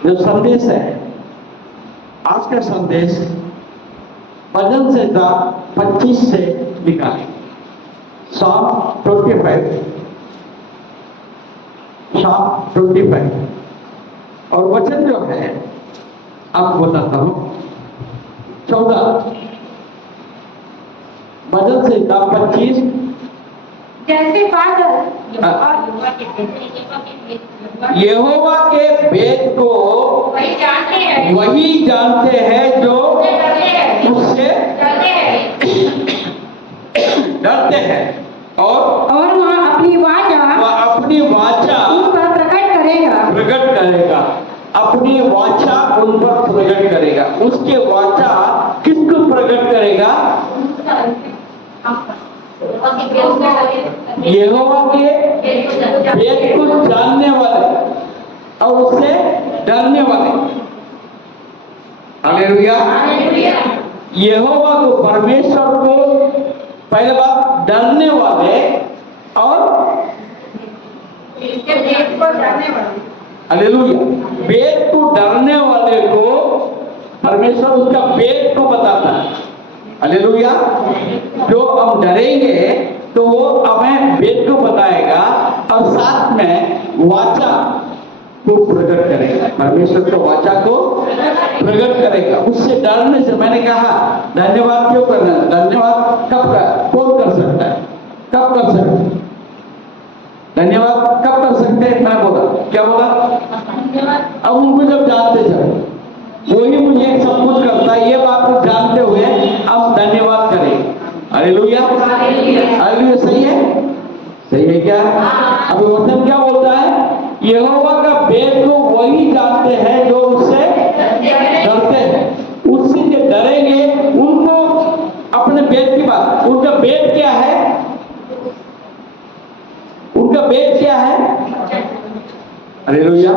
जो संदेश है, आज का संदेश भजन संहिता 25 से निकालें। Psalm 25 और वचन जो है आपको बताता हूं 14 भजन संहिता 25। जैसे बादल यहोवा के भेद को वही जानते हैं जो उससे डरते हैं और वह अपनी वाचा उन पर प्रकट करेगा। अपनी वाचा उन पर प्रकट करेगा। उसके वाचा किसको प्रकट करेगा? यहोवा के भेद को जानने वाले और उससे डरने वाले। हालेलुया। यहोवा को, परमेश्वर को पहले बात डरने वाले और हालेलुया, वेद को डरने वाले को परमेश्वर उसका वेद को बताता है। हालेलुया। जो हम डरेंगे तो वो हमें वेद को बताएगा और साथ में वाचा को प्रकट करेगा। परमेश्वर को वाचा को प्रकट करेगा। उससे डरने से, मैंने कहा धन्यवाद क्यों करना है? धन्यवाद कौन कर सकता है? कब कर सकते हैं? धन्यवाद कब कर सकते हैं? मैं बोला, क्या बोला? अब उनको जब जानते जाओ, वही मुझे सब कुछ करता है, ये बात को जानते हुए हम धन्यवाद करें। हालेलुया। हालेलुया। सही है? सही है क्या? अभी वचन क्या बोलता है? यहोवा का भेद को वही जानते हैं जो उससे डरते हैं। उससे जो डरेंगे उनको अपने भेद की बात, उनका भेद क्या है? उनका भेद क्या है? हालेलुया।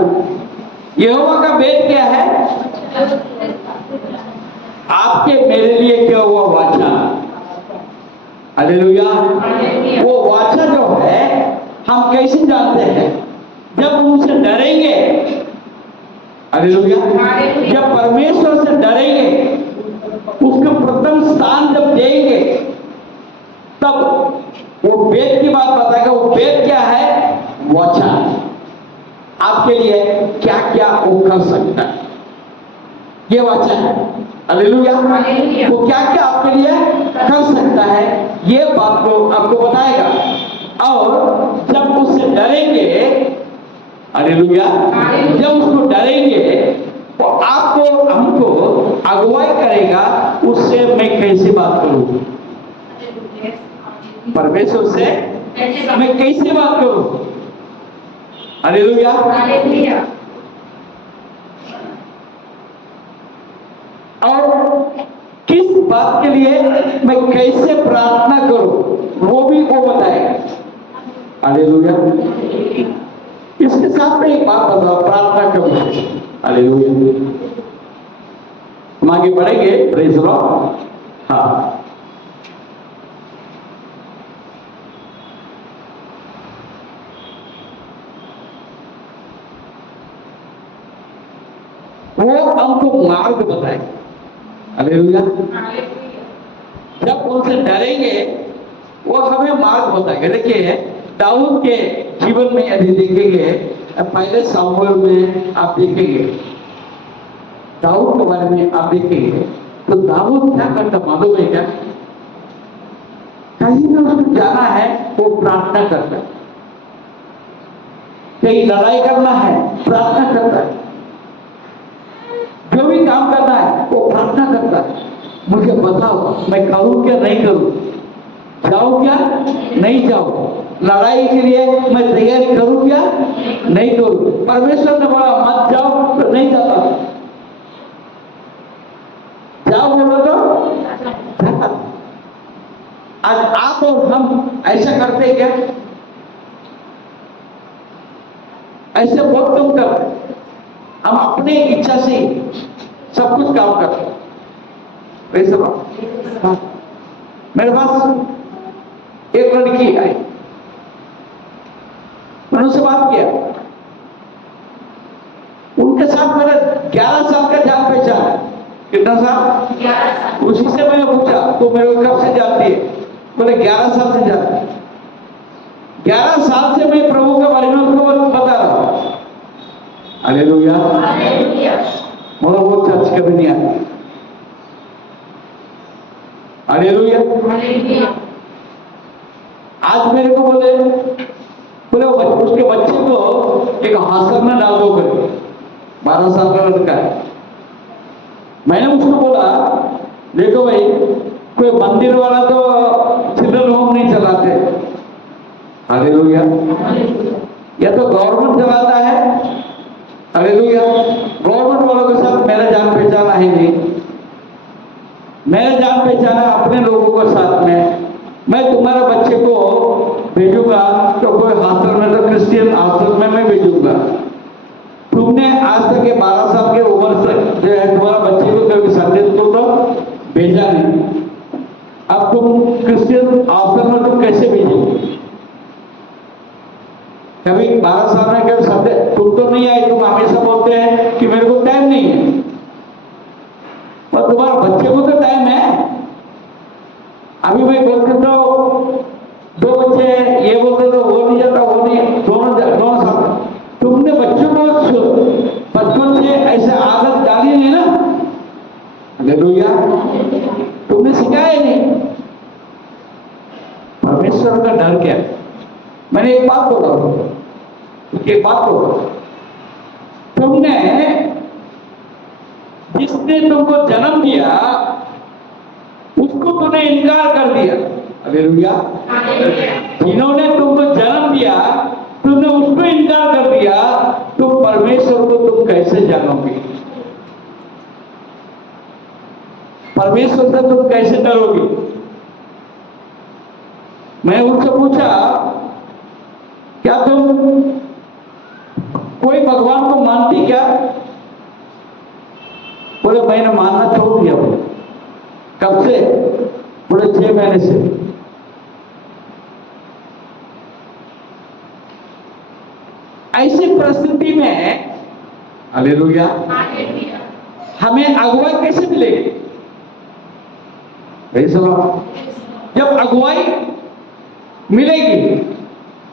यहोवा का भेद क्या है? आपके मेरे लिए क्या हुआ वाचा। हालेलुया। वो वाचा जो है हम कैसे जानते हैं? जब उनसे डरेंगे। हालेलुया। जब परमेश्वर से डरेंगे, उसको प्रथम स्थान जब देंगे, तब वो वेद की बात बताएगा। वो वेद क्या है? वाचा। आपके लिए क्या क्या वो कर सकता है, ये वाचा है। हालेलुया। वो क्या क्या आपके लिए कर सकता है, ये बात को आपको बताएगा। और जब उससे डरेंगे, हालेलुया, जब उसको डरेंगे तो आपको, हमको अगुवाई करेगा। उससे मैं कैसे बात करूं? परमेश्वर से मैं कैसे बात करूं? हालेलुया। और किस बात के लिए मैं कैसे प्रार्थना करूं, वो भी वो बताएगा। हालेलुया। इसके साथ में एक बात बताओ, प्रार्थना करूं। हालेलुया। हम आगे बढ़ेंगे। Praise the Lord. हाँ, वो हमको मार्ग बताएगा। हालेलुया। जब उनसे डरेंगे वो हमें मार्ग बताएगा। देखिए दाऊद के जीवन में यदि देखेंगे, पहले सामुएल में आप देखेंगे, दाऊद के बारे में आप देखेंगे तो दाऊद क्या करता मालूम है क्या? कहीं भी उसको जाना है वो प्रार्थना करता है। कहीं लड़ाई करना है प्रार्थना करता है। जो भी काम करना है वो प्रार्थना करता है। मुझे बताओ मैं करूं क्या नहीं करूं, जाऊं क्या नहीं जाऊं, लड़ाई के लिए मैं तैयारी करूं क्या नहीं करूं। परमेश्वर ने बोला मत जाओ तो नहीं जाता, जाओ बोलो तो जाता। आज आप और हम ऐसा करते क्या? ऐसे बहुत कम करते। हम अपने इच्छा से सब कुछ काम करते। वैसे बात, मेरे पास एक लड़की आई, मैंने उससे बात किया। उनके साथ मेरा 11 साल का जान पहचान। कितना साल? 11 साल। उसी से मैंने पूछा तो मेरे को कब से जानती है? बोले 11 साल से जानती है। 11 साल से मैं प्रभु के बारे में उसको बता रहा हूं। हालेलुया। मगर वो चर्च कभी नहीं आती। हालेलुया। आज मेरे को बोले उसके बच्चे को एक हॉस्टल में डाल दो करके, 12 साल का लड़का है। मैंने उसको बोला देखो भाई, कोई मंदिर वाला तो चिल्ड्रन होम नहीं चलाते। हालेलुया। या तो गवर्नमेंट चलाता है। हालेलुया। गवर्नमेंट वालों के साथ मेरा जान पहचान है नहीं। मेरा जान पहचान है अपने लोगों के साथ में। मैं तुम्हारे बच्चे को भेजूंगा तो कोई हॉस्टल में, तो क्रिश्चियन हॉस्टल में मैं भेजूंगा। तुमने आज तक ये 12 साल के उम्र से जो है तुम्हारा बच्चे को कभी संडे स्कूल तो भेजा नहीं। अब तुम क्रिश्चियन हॉस्टल में तुम कैसे भेजोगे? कभी 12 साल में कभी संडे तुम तो नहीं आए। तुम हमेशा बोलते हैं कि मेरे को टाइम नहीं है, और तुम्हारा बच्चे को तो टाइम है। अभी मैं बोलते तो 2 बच्चे ये बोलते तो वो नहीं जाता, वो नहीं, दोनों साथ। तुमने बच्चों को बचपन से ऐसे आदत डाली नहीं ना। हालेलुया। तुमने सिखाया नहीं। परमेश्वर का डर क्या है? मैंने एक बात बोला, एक बात बोला, तुमने जिसने तुमको जन्म दिया उसको तुमने इनकार कर दिया। हालेलुया। जिन्होंने तुमको जन्म दिया तुमने उसको इनकार कर दिया, तो परमेश्वर को तुम कैसे जानोगे? परमेश्वर से तुम कैसे डरोगे? मैं उनसे पूछा क्या तुम कोई भगवान को मानती क्या? बोले मैंने मानना छोड़ दिया। बोले कब से? बोले 6 महीने से। ऐसी परिस्थिति में हालेलुया हमें अगुवाई कैसे मिलेगी? जब अगुवाई मिलेगी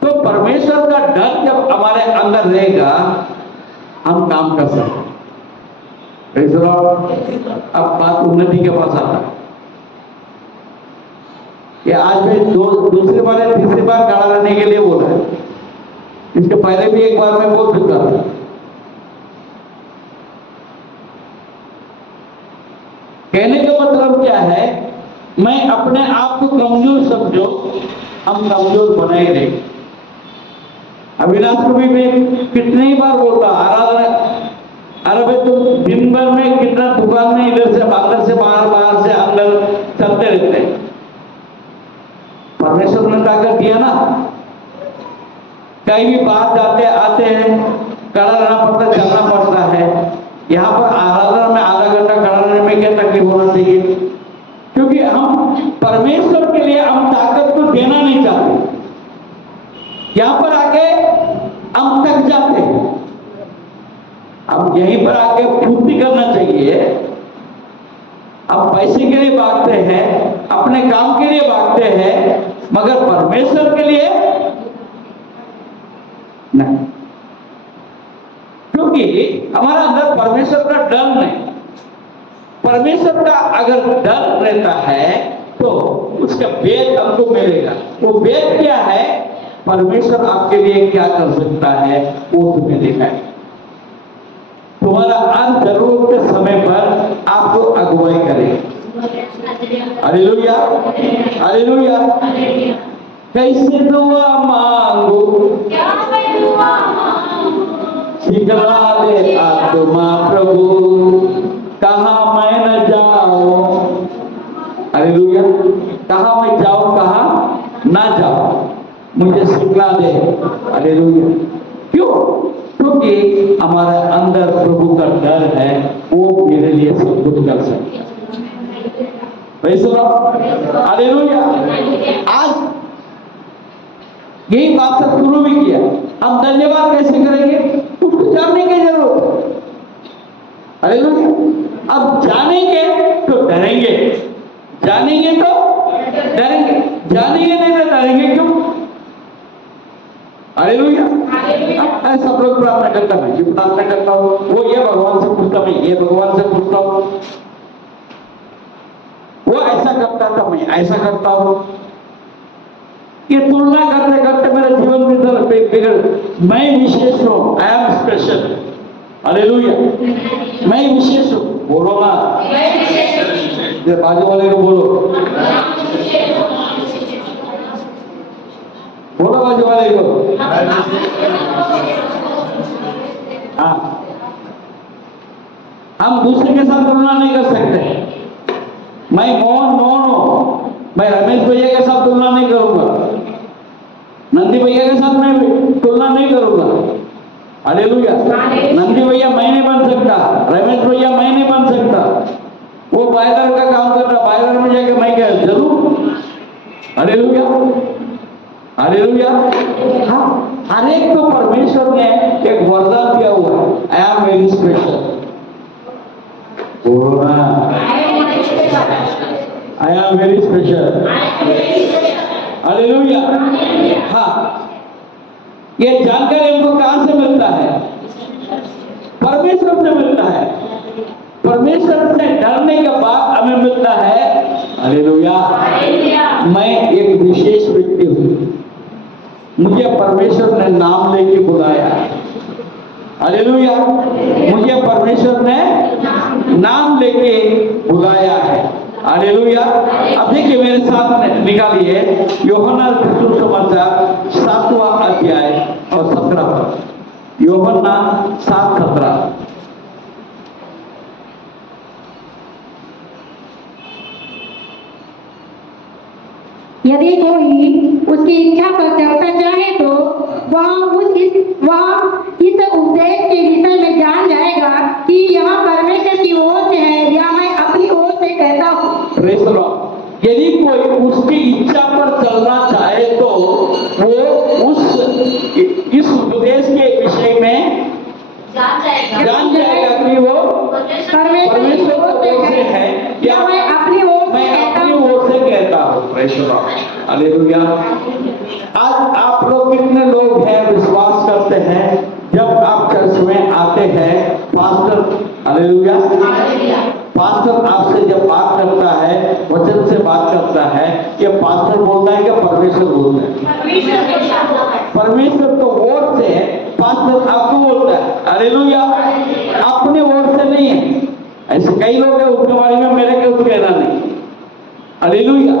तो परमेश्वर का डर जब हमारे अंदर रहेगा हम काम कर सकते। अब बात उन्नति के पास आता है। ये आज मैं दूसरी बार या तीसरी बार खड़ा रहने के लिए बोल रहा है। इसके पहले भी एक बार मैं बोल चुका था। कहने का मतलब क्या है? मैं अपने आप को कमजोर समझो, हम कमजोर बनाए रहे। अविनाश को भी मैं कितनी बार बोलता आराधना, अरे भाई तुम दिन भर में कितना दुकान में इधर से अंदर से बाहर, बाहर से अंदर चलते रहते हैं। परमेश्वर ने ताकत दिया ना, कहीं भी बाहर जाते आते हैं, खड़ा रहना पड़ता, चलना पड़ता है। यहाँ पर आराधना में आधा घंटा खड़ा रहने में क्या तकलीफ होना चाहिए? क्योंकि हम परमेश्वर के लिए हम ताकत को देना नहीं चाहते। यहाँ पर आके हम थक जाते हैं। हम यहीं पर आके पूर्ति करना चाहिए। हम पैसे के लिए भागते हैं, अपने काम के लिए भागते हैं, मगर परमेश्वर के लिए नहीं। क्योंकि हमारा अंदर परमेश्वर का डर नहीं। परमेश्वर का अगर डर रहता है तो उसका वेद हमको मिलेगा। वो वेद क्या है? परमेश्वर आपके लिए क्या कर सकता है वो तुम्हें दिखाए। तुम्हारा हर जरूरत के समय पर आपको अगुवाई करेगा। Hallelujah, hallelujah. कैसे दुआ मांगू, सिखला दे आत्मा प्रभु, कहाँ मैं न जाऊं। हालेलुया। कहाँ मैं जाऊं, कहाँ ना जाऊं, मुझे सिखला दे। हालेलुया। क्यों? क्योंकि हमारे अंदर प्रभु का डर है, वो मेरे लिए सब कुछ कर सकते। हालेलुया। आज यही बात से शुरू भी किया। हम धन्यवाद कैसे करेंगे? उसको जानने की जरूरत है। हालेलुया। अब जानेंगे तो डरेंगे, जानेंगे तो डरेंगे, जानेंगे नहीं तो डरेंगे क्यों? हालेलुया। सब लोग प्रार्थना करता है, जो प्रार्थना करता हूँ वो ये भगवान से पूछता, मैं ये भगवान से पूछता हूँ, वो ऐसा करता था मैं ऐसा करता हूँ। ये तुलना करते करते मेरे जीवन में बिगड़, मैं विशेष हूँ, आई एम स्पेशल। हालेलुया। मैं विशेष हूँ, बोलो ना, बाजू वाले को बोलो, बोलो बाजू वाले को। हाँ, हम दूसरे के साथ तुलना नहीं कर सकते। मैं मोहन हूं, मैं रमेश भैया के साथ तुलना नहीं करूंगा, नंदी भैया के साथ मैं तुलना नहीं करूंगा। हालेलुया। नंदी भैया मैं नहीं बन सकता, रमेश भैया मैं नहीं बन सकता। वो बायलर का काम कर रहा, बायलर में जाके मैं क्या जरूर। Hallelujah, hallelujah. हाँ, हर एक को परमेश्वर ने एक वरदान दिया हुआ है, आई एम वेरी स्पेशल। बोलो ना, I am very special. Hallelujah. हाँ, ये जानकारी हमको कहां से मिलता है? परमेश्वर से मिलता है। परमेश्वर से डरने के बाद हमें मिलता है, हालेलुया, मैं एक विशेष व्यक्ति हूं, मुझे परमेश्वर ने नाम लेके बुलाया। हालेलुया। मुझे परमेश्वर ने नाम लेके बुलाया है। हालेलुया। अब देखिए मेरे साथ में निकालिए यूहन्ना रचित सुसमाचार 7वां अध्याय और 17 पद। यूहन्ना 7:17। यदि कोई उसकी इच्छा पर चलना चाहे तो वह इस उपदेश के विषय में जान जाएगा कि यह परमेश्वर की ओर से है या मैं अपनी ओर से कहता हूँ। Praise the Lord. यदि कोई उसकी इच्छा पर चलना चाहे तो वो इस उपदेश के विषय में जान जाएगा कि वो परमेश्वर की ओर से है या मैं अपनी ओर से कहता हूँ। Praise the Lord. हालेलुया। आज आप लोग कितने लोग हैं विश्वास करते हैं जब आप चर्च में आते हैं, पास्टर, हालेलुया, पास्टर आपसे जब बात करता है, वचन से बात करता है, ये पास्टर बोलता है कि परमेश्वर बोलता है? परमेश्वर तो ओर से है, पास्टर आपको बोलता है। हालेलुया। अपने ओर से नहीं है। ऐसे कई लोग हैं उसके बारे में मेरे कुछ कहना नहीं। हालेलुया।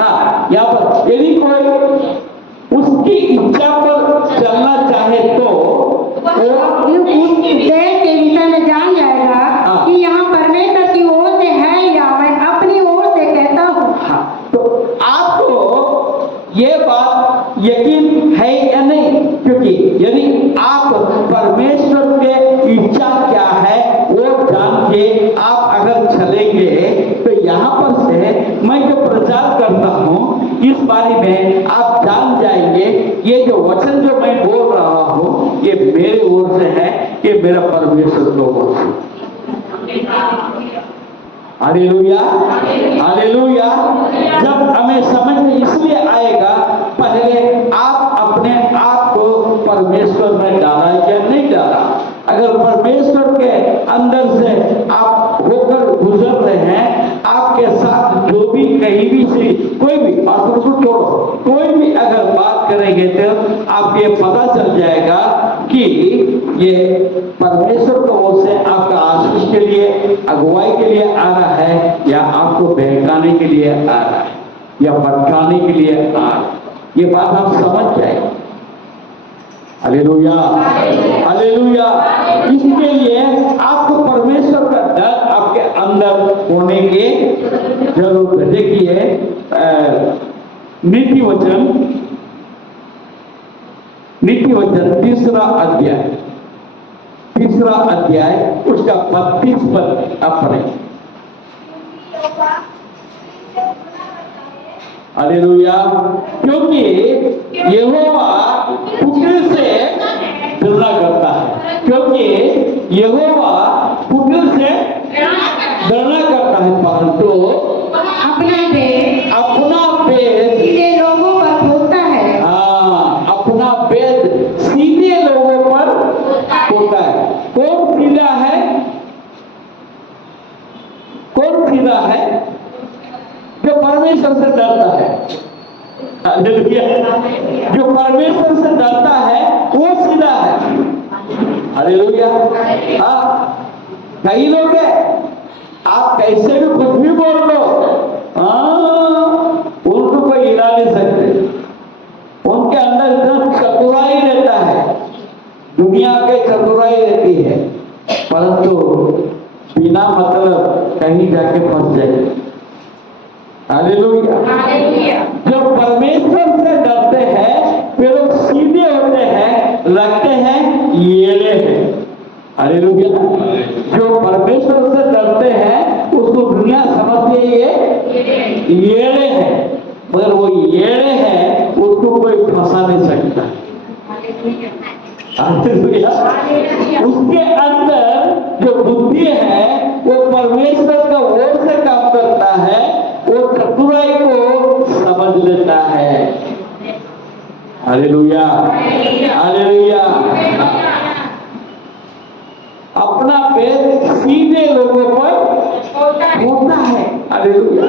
हाँ, यहाँ पर यदि कोई उसकी इच्छा पर चलना चाहे तो उस उपदेश के विषय में जान जाएगा कि यहाँ परमेश्वर की ओर से है या मैं अपनी ओर से कहता हूँ। हाँ, तो आपको ये बात यकीन है या नहीं? क्योंकि यदि आप परमेश्वर के इच्छा क्या है वो जान के आप अगर चलेंगे तो यहाँ पर से मैं जो प्रचार करता हूँ इस बारे में आप जान जाएंगे, ये जो वचन जो मैं बोल रहा हूँ ये मेरे ओर से है, ये मेरा परमेश्वर की ओर से। Hallelujah, hallelujah. जब हमें समझ में इसलिए आएगा, पहले आप अपने आप को परमेश्वर में डाला या नहीं डाला। अगर परमेश्वर के अंदर से आप होकर गुजर रहे हैं, आपके साथ जो भी कहीं भी से कोई भी बात को छोड़ो, कोई भी अगर बात करेंगे तो आपको ये पता चल जाएगा कि ये परमेश्वर की ओर से आपका आशीष के लिए, अगुवाई के लिए आ रहा है या आपको बहकाने के लिए आ रहा है या भटकाने के लिए आ रहा है। ये बात आप समझ जाए। Hallelujah, hallelujah. इसके लिए आपको परमेश्वर का डर आपके अंदर होने की जरूरत है। देखिए नीति वचन तीसरा अध्याय उसका 32 पद आप पढ़ें। हालेलुया। क्योंकि यहोवा पुत्र से तुलना करता है, क्योंकि यहोवा फुटने से डरना करता है, परंतु अपना भेद अपना भेद सीधे लोगों पर थोपता है। अपना भेद सीधे लोगों पर होता है। कौन सीधा है? कौन सीधा है? जो परमेश्वर से डरता है। हालेलुया। जो परमेश्वर से डरता है वो सीधा है। हालेलुया। कई लोग हैं, आप कैसे भी कुछ भी बोल लो, उनको कोई हिला नहीं सकते। उनके अंदर इतना चतुराई रहता है, दुनिया के चतुराई रहती है, परंतु बिना मतलब कहीं जाके फंस जाए। हालेलुया। जो परमेश्वर से डरते हैं वे लोग सीधे होते हैं, लगते हैं येड़े हैं। हालेलुया। जो परमेश्वर से डरते हैं उसको दुनिया समझती है ये येड़े हैं, मगर वो येड़े हैं, उसको कोई फंसा नहीं सकता। हालेलुया। उसके अंदर जो बुद्धि है वो परमेश्वर का ओर से काम करता है, वो चतुराई को समझ लेता है। हालेलुया। हालेलुया। अपना भेद सीधे लोगों पर होता है। हालेलुया।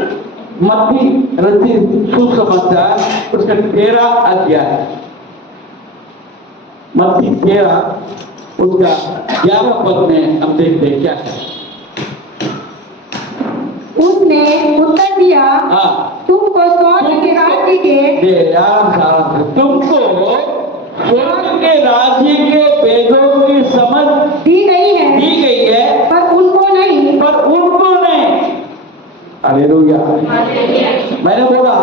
मत्ती रचित सुसमाचार उसका 13 अध्याय, मत्ती 13 उसका 11 पद में हम देखते हैं क्या है। उसने उत्तर दिया, तुमको स्वर्ग के राज्य के तुमको स्वर्ग के राज्य के भेदों की समझ दी गई है, पर उनको नहीं। हालेलुया। मैंने बोला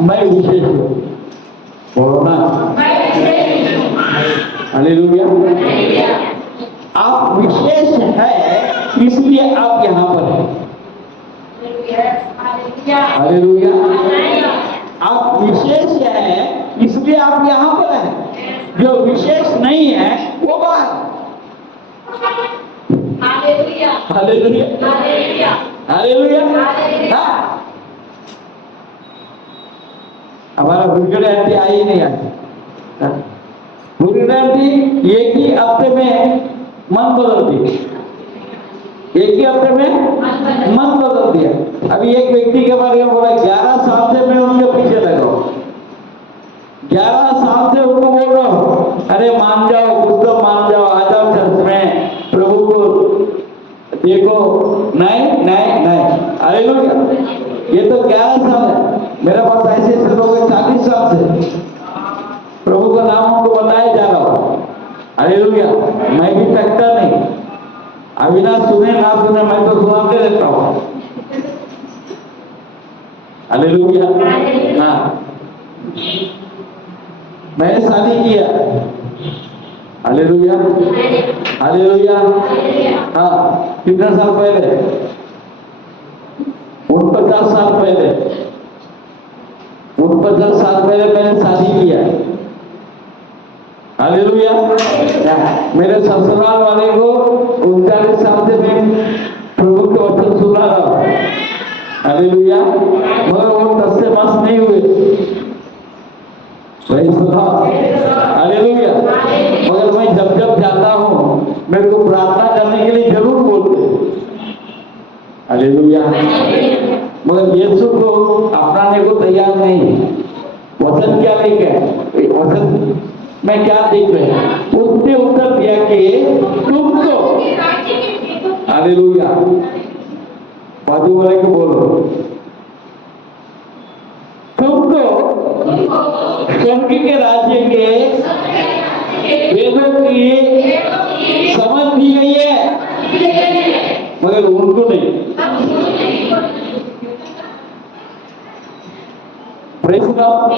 मैं विशेष हूँ, बोलो ना। हालेलुया। आप विशेष है इसलिए आप यहाँ पर हैं। हालेलुया। आप विशेष हैं इसलिए आप यहाँ पर हैं। जो विशेष नहीं है वो बाहर। हालेलुया। हालेलुया। हमारा बुरगड़े आंटी आई नहीं आई। बुरगड़े आंटी एक ही हफ्ते में मन बदल दी, एक ही हफ्ते में मन बदल दिया। अभी एक व्यक्ति के बारे में बोला 11 साल से मैं उनके पीछे लगा हूं, 11 साल से उनको बोल रहा हूं अरे मान जाओ, कुछ तो मान जाओ, आ जाओ चर्च में, प्रभु को देखो। नहीं नहीं नहीं। हालेलुया। ये तो 11 साल है, मेरे पास ऐसे ऐसे लोग 40 साल से प्रभु का नाम उनको बताया जा रहा हूं। हालेलुया। मैं भी थकता नहीं, अविनाश सुने ना सुने मैं तो सुनाते रहता हूं। हालेलुया। मैंने शादी किया। हालेलुया। हालेलुया। कितने साल पहले? 49 साल पहले, 49 साल पहले मैंने शादी किया। हालेलुया। मेरे ससुराल वाले को 39 साल से मैं प्रभु के वचन सुना रहा हूं। हालेलुया। मगर वो 10 से पास नहीं हुए। हालेलुया। मगर मैं जब जब जाता हूं मेरे को प्रार्थना करने के लिए जरूर बोलते हैं। हालेलुया। मगर यीशु को अपनाने को तैयार नहीं। वचन क्या लेके, वचन में क्या देख रहे हैं? उसने उत्तर दिया कि तुमको, हालेलुया, बाजू वाले को बोलो, तुमको स्वर्ग के राज्य के वेदों की समझ दी गई है, मगर उनको नहीं। Praise God.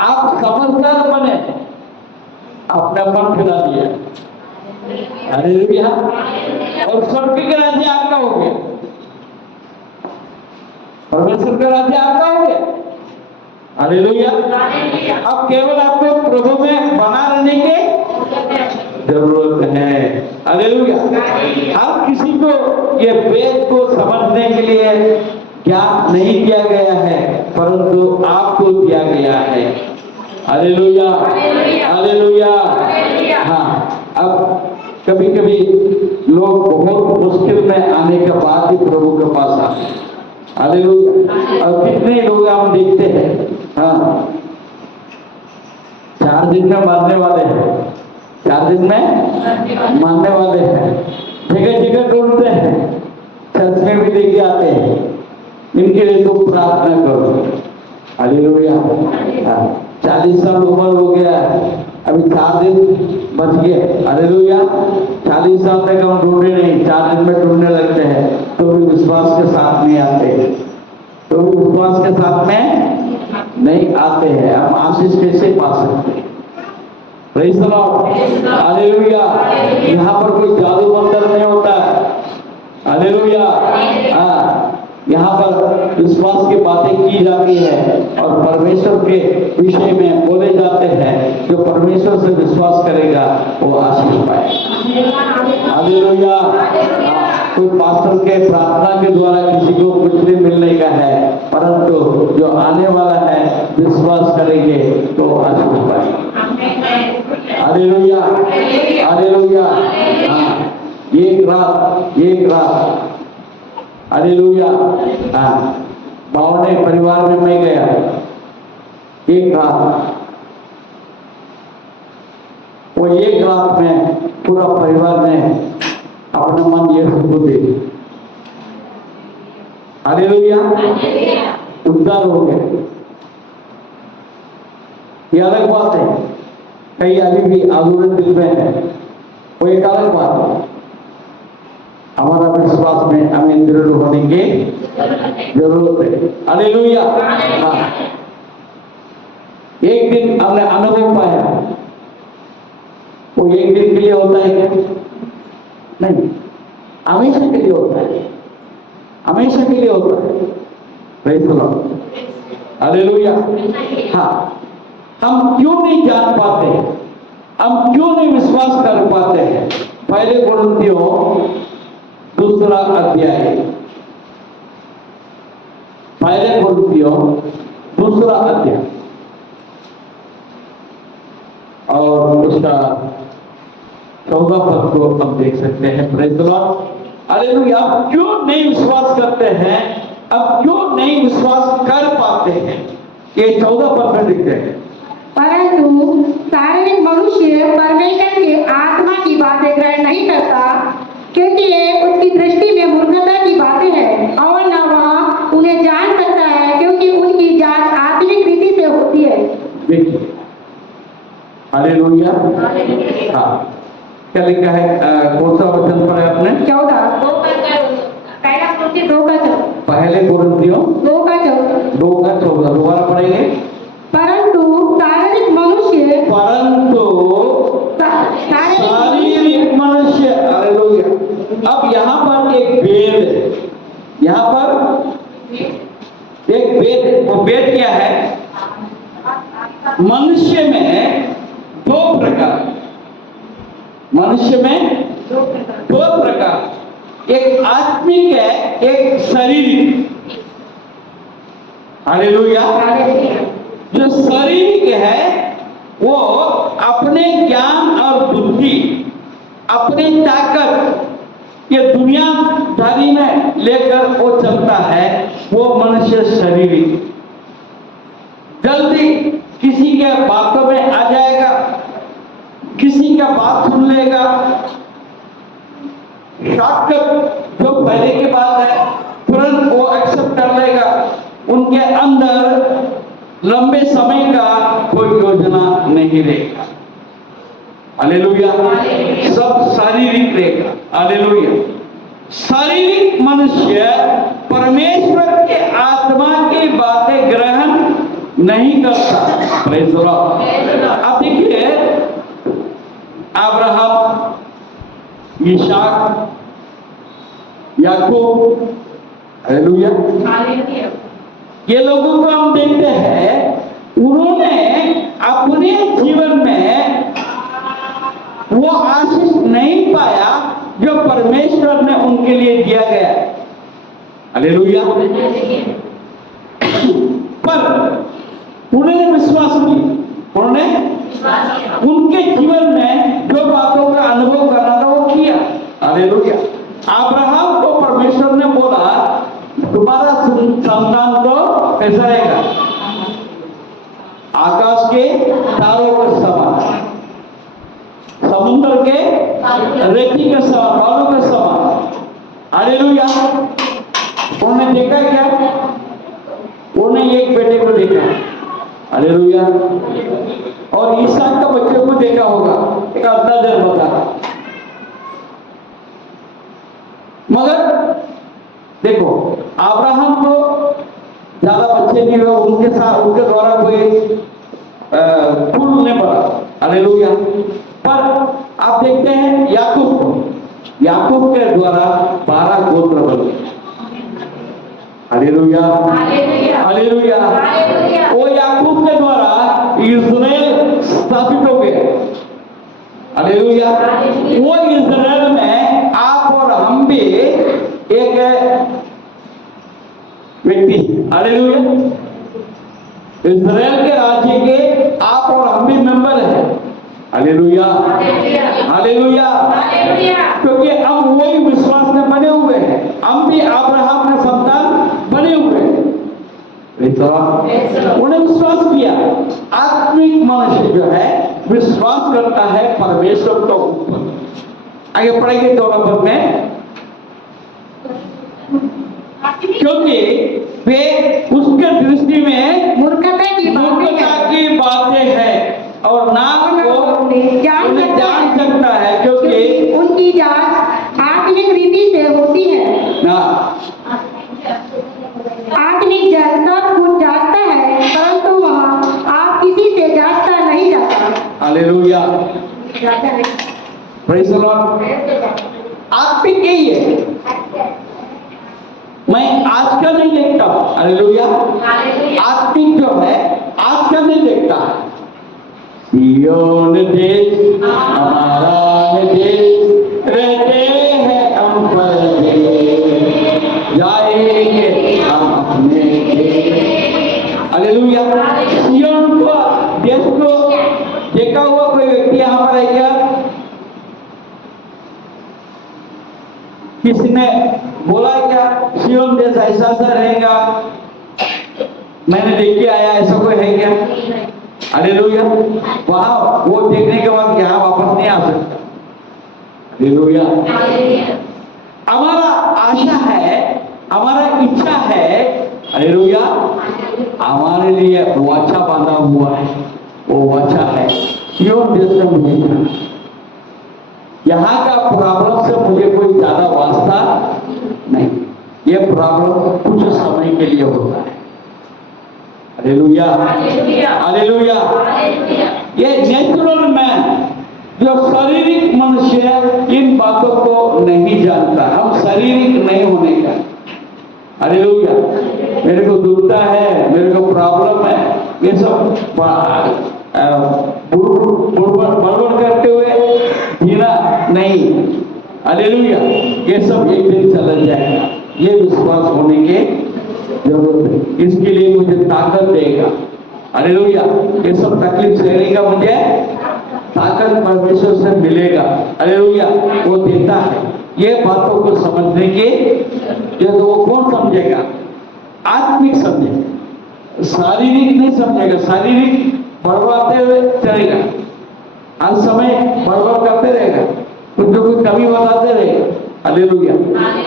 आप समझदार बने, अपना मन फिरा दिया। हालेलुया। और स्वर्ग के राज्य आपका हो गया, परमेश्वर का राज्य आपका हो गया। हालेलुया। अब केवल आपको प्रभु में बना रहने के जरूरत है। हालेलुया। हर किसी को ये वेद को समझने के लिए क्या नहीं दिया गया है, परंतु आपको दिया गया है। Hallelujah, hallelujah. हाँ, अब कभी कभी लोग बहुत मुश्किल में आने के बाद ही प्रभु के पास आते हैं। हालेलुया। और कितने लोग हम देखते हैं, हाँ, 4 दिन में मरने वाले हैं, 4 दिन में मरने वाले हैं, जगह जगह ढूंढते हैं, चर्च में भी लेके आते हैं, इनके लिए तो प्रार्थना करो। हालेलुया। 40 साल उम्र हो गया, अभी 4 दिन बच गए। हालेलुया। 40 साल तक हम ढूंढे नहीं, 4 दिन में ढूंढने लगते हैं, तो भी विश्वास के साथ नहीं आते, तो भी विश्वास के साथ में नहीं आते हैं। हम आशीष कैसे पा सकते हैं? Praise the Lord. हालेलुया। यहाँ पर कोई जादू मंत्र नहीं होता है। हालेलुया। यहाँ पर विश्वास की बातें की जाती है और परमेश्वर के विषय में बोले जाते हैं। जो परमेश्वर से विश्वास करेगा वो आशीष पाएगा। हालेलुया। कोई पास्टर के प्रार्थना के द्वारा किसी को कुछ भी मिलने का है, परंतु जो आने वाला है विश्वास करेंगे तो आशीष पाएगा। Hallelujah, hallelujah. एक रात हालेलुया। बावने परिवार में मैं गया, एक रात, वो एक रात में पूरा परिवार ने अपना मन यीशु को दे दिया। हालेलुया। उद्धार हो गए। ये अलग बात है, कई अभी भी अधूरे दिल में है, वो एक अलग बात है। हमारा विश्वास में हमें दृढ़ होने की जरूरत है। हालेलुया। एक दिन हमने अनुभव पाया, वो एक दिन के लिए होता है क्या? नहीं, हमेशा के लिए होता है, हमेशा के लिए होता है। Praise the Lord. हालेलुया। हाँ, हम क्यों नहीं जान पाते हैं, हम क्यों नहीं विश्वास कर पाते हैं? पहले कुरिन्थियों 2 अध्याय, पहले कुरिन्थियों 2 अध्याय और उसका 14 पद को हम देख सकते हैं। Praise the Lord. हालेलुया। अब क्यों नहीं विश्वास करते हैं, अब क्यों नहीं विश्वास कर पाते हैं? ये 14 पद में लिखते हैं, परंतु शारीरिक मनुष्य परमेश्वर के आत्मा की बातें ग्रहण नहीं करता, क्योंकि ये उसकी दृष्टि में मूर्खता की बातें हैं और न वह उन्हें जान सकता है, क्योंकि उनकी जांच आत्मिक रीति से होती है। देखिए, हालेलुया। हाँ, क्या लिखा है? कौन सा वचन पढ़ा है आपने? 14, पहले कुरिन्थियों 2:14 दोबारा पढ़ेंगे। परंतु शारीरिक मनुष्य हालेलुया। अब यहाँ पर एक भेद है, यहाँ पर एक भेद है। वो भेद क्या है? मनुष्य में 2 प्रकार, मनुष्य में 2 प्रकार, एक आत्मिक है, एक शारीरिक। हालेलुया। जो शारीरिक है वो अपने ज्ञान और बुद्धि, अपनी ताकत, ये दुनियादारी में लेकर वो चलता है, वो मनुष्य शारीरिक। जल्दी किसी के बातों में आ जाएगा, किसी का बात सुन लेगा, शॉर्टकट जो पहले की बात है तुरंत वो एक्सेप्ट कर लेगा। उनके अंदर लंबे समय का कोई योजना नहीं रहेगा। हालेलुया। सब शारीरिक रहेगा। हालेलुया। शारीरिक मनुष्य परमेश्वर के आत्मा की बातें ग्रहण नहीं करता। Praise the Lord. अब देखिए, अब्राहम, इसहाक, याकूब, हालेलुया, ये लोगों को हम देखते हैं, उन्होंने अपने जीवन में वो आशीष नहीं पाया जो परमेश्वर ने उनके लिए दिया गया। हालेलुया। पर उन्होंने विश्वास किया, उन्होंने उनके जीवन में जो बातों का अनुभव करना था वो किया। हालेलुया। अब्राहम को परमेश्वर ने बोला तुम्हारा संतान तो कैसा रहेगा, आकाश के तारों के समान, समुद्र के रेती के समान, बालू के समान। हालेलुया। उन्होंने देखा क्या? उन्होंने एक बेटे को देखा। हालेलुया। और ईसाक का बच्चे को देखा होगा, एक आधा देर होता। मगर देखो अब्राहम को ज्यादा बच्चे नहीं हुए, उनके साथ उनके द्वारा कोई फूल नहीं पड़ा। हालेलुया। पर आप देखते हैं याकूब को, याकूब के द्वारा 12 गोत्र बने। हालेलुया। हालेलुया। वो याकूब के द्वारा इस्राएल स्थापित हो गए। हालेलुया। वो इस्राएल में आप और हम भी एक व्यक्ति। हालेलुया। इस्राएल के राज्य के आप और हम भी मेंबर हैं। हालेलुया। हालेलुया। क्योंकि हम वही विश्वास में बने हुए हैं, हम भी अब्राहम के संतान बने हुए हैं। उन्हें विश्वास किया। आत्मिक मनुष्य जो है विश्वास करता है परमेश्वर के ऊपर। आगे पढ़ेंगे 2 नंबर में, क्योंकि वे उसके दृष्टि में मूर्खता की बातें हैं और ना को उन्हें जान सकता है, क्योंकि उनकी जांच आत्मिक रीति से होती है ना। आत्मिक जन सब कुछ जानता है, परंतु वह आप किसी से जांचता नहीं जाता। हालेलुया। जाता नहीं। Praise the Lord. आत्मिक यही है, मैं आज का नहीं देखता। हालेलुया। आत्मिक जो है आज का नहीं देखता। सियोन देश हमारा है देश, रहते हैं हम परदेश, जाएंगे हम अपने देश। हालेलुया। सियोन को देश को देखा हुआ कोई व्यक्ति यहाँ पर है क्या? किसी ने बोला क्या सियोन देश ऐसा सा रहेगा? मैंने देख के आया, ऐसा कोई है क्या? हालेलुया। वहां वो देखने के बाद यहाँ वापस नहीं आ सकता। हालेलुया। हमारा आशा है, हमारा इच्छा है, हालेलुया, हमारे लिए वाचा बांधा हुआ है। वो वाचा है सियोन देश में मुझे जाना। यहाँ का प्रॉब्लम से मुझे कोई ज्यादा वास्ता नहीं। ये प्रॉब्लम कुछ समय के लिए होता है। हालेलुया। हालेलुया। ये नेचुरल मैन, जो शारीरिक मनुष्य इन बातों को नहीं जानता। हम शारीरिक नहीं होने का। हालेलुया। मेरे को दुखता है, मेरे को प्रॉब्लम है, ये सब बड़बड़ करते हुए जीना नहीं। हालेलुया। ये सब एक दिन चला जाएगा। ये विश्वास होने के जरूरत है। इसके लिए मुझे ताकत देगा। हालेलुया। ये सब तकलीफ सहने का मुझे ताकत परमेश्वर से मिलेगा। हालेलुया। वो देता है। ये बातों को समझने के ये तो वो कौन समझेगा? आत्मिक समझेगा, शारीरिक नहीं समझेगा। शारीरिक बड़बड़ाते हुए चलेगा, हर समय बड़बड़ करते रहेगा, कुछ जो कुछ कमी बताते रहेगा। हालेलुया।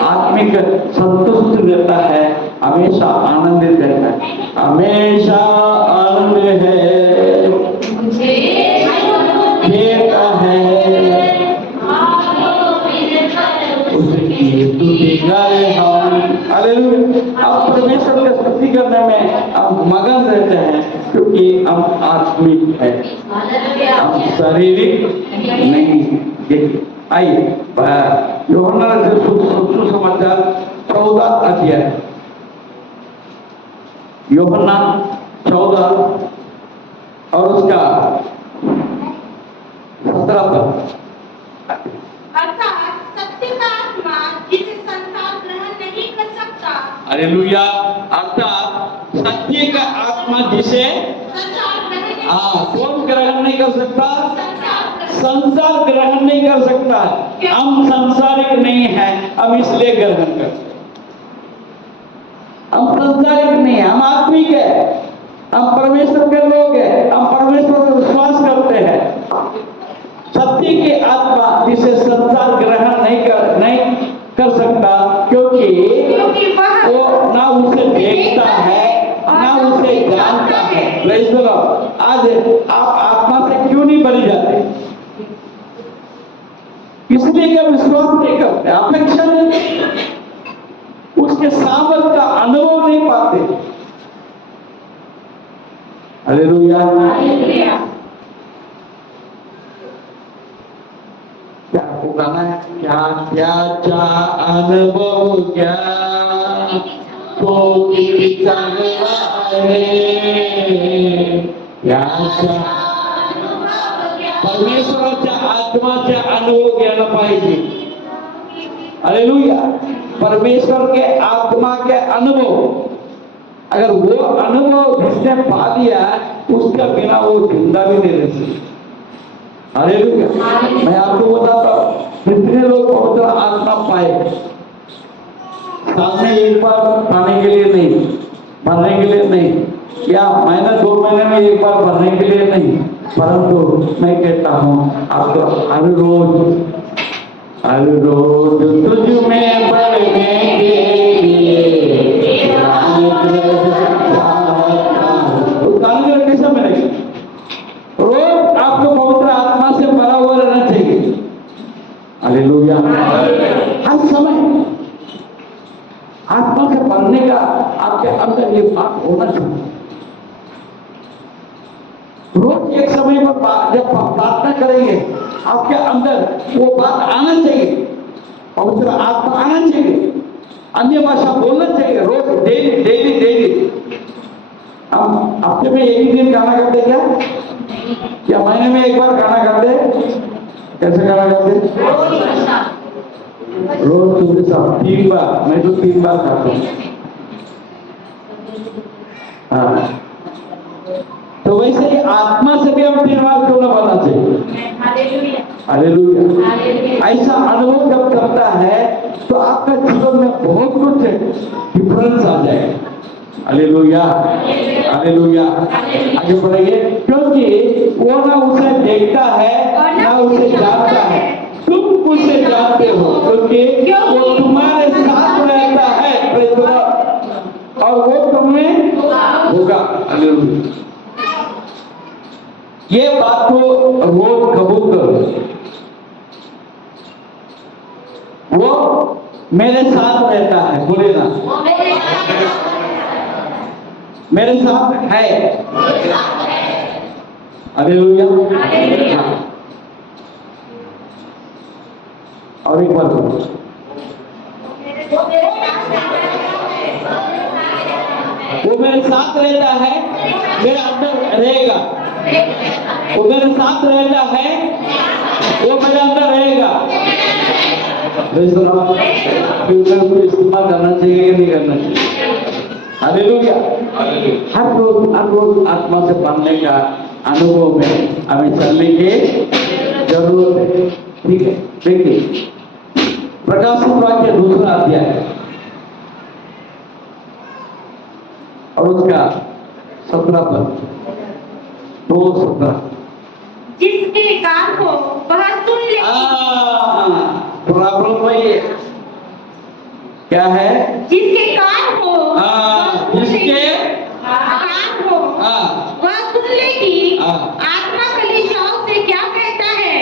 आत्मिक संतुष्ट रहता है, हमेशा आनंदित रहता है, हमेशा आनंद है, देता है, उसकी स्तुति करें हम। हालेलुया। अब परमेश्वर की स्तुति करने में हम मगन रहते हैं, क्योंकि हम आत्मिक है, हम शारीरिक नहीं। देखिए आइए यूहन्ना सुसमाचार 14 अध्याय, यूहन्ना 14 और उसका 17 पद। हालेलुया। अर्थात सत्य का आत्मा जिसे कौन ग्रहण नहीं कर सकता? संसार ग्रहण नहीं कर सकता। हम संसारिक नहीं है, हम इसलिए ग्रहण करते। हम संसारिक नहीं है, हम आत्मिक है, हम परमेश्वर के लोग हैं, हम परमेश्वर पर विश्वास करते हैं। सत्य की आत्मा जिसे संसार ग्रहण नहीं कर सकता, क्योंकि वो ना उसे देखता है ना उसे जानता है। Praise the Lord. आज आप आत्मा से क्यों नहीं भरी जाते? इसलिए कि विश्वास नहीं करते, अपेक्षा नहीं, उसके सामर्थ का अनुभव नहीं पाते। हालेलुया। क्या आपको गाना है? क्या क्या जा अनुभव क्या तो परमेश्वराच्या आत्माचा अनुभव घ्यायला पाहिजे। हालेलुया। परमेश्वर के आत्मा के अनुभव, अगर वो अनुभव जिसने पा लिया, उसका बिना वो जिंदा भी नहीं रह सकता। हालेलुया। मैं आपको बताता हूँ, कितने लोग पवित्र आत्मा पाए, साल में एक बार पाने के लिए नहीं, भरने के लिए नहीं, या महीने 2 महीने में एक बार भरने के लिए नहीं, परंतु मैं कहता हूँ आपको हर रोज तुझ में बढ़ने के लिए रोज आपको पवित्र आत्मा से भरा हुआ रहना चाहिए। हालेलुया। हर समय आत्मा से भरने का आपके अंदर ये बात होना चाहिए। रोज एक समय पर जब प्रार्थना करेंगे, आपके अंदर वो बात आना चाहिए, पवित्र आत्मा आना चाहिए, अन्य भाषा बोलना चाहिए रोज, डेली डेली डेली। हम हफ्ते में एक ही दिन गाना गाते क्या महीने में एक बार गाना गाते? कैसे गाना गाते? रोज तुमके साथ 3 बार, मैं तो 3 बार गाता हूँ। हाँ, तो वैसे ही आत्मा से भी हम 3 बार क्यों ना बनना चाहिए? हालेलुया। ऐसा अनुभव जब करता है तो आपका जीवन में बहुत कुछ डिफरेंस आ जाएगा। हालेलुया। हालेलुया। आगे बढ़ेंगे, क्योंकि वो ना उसे देखता है ना उसे जानता है, तुम उसे जानते हो, क्योंकि वो तुम्हारे साथ रहता है। Praise the Lord. और वो तुम्हें होगा। हालेलुया। ये बात को रोज कबूल करो, वो मेरे साथ रहता है। बोले ना, मेरे साथ है। हालेलुया। और एक बार बोलो, वो मेरे साथ रहता है, मेरे अंदर रहेगा। वो मेरे साथ रहता है, वो मेरे अंदर रहेगा। फ्यूचर को इस्तेमाल करना चाहिए या नहीं करना चाहिए? हालेलुया। हर रोज आत्मा से बनने का अनुभव में हमें चलने की जरूरत है। ठीक है, देखिए प्रकाशित वाक्य 2 अध्याय और उसका 17 पद, 2:17। जिसके कान हो वह सुन ले। प्रॉब्लम वही है, क्या है? जिसके कान हो जिसके कान हो वह सुन ले कि आत्मा कलीसियाओं से क्या कहता है।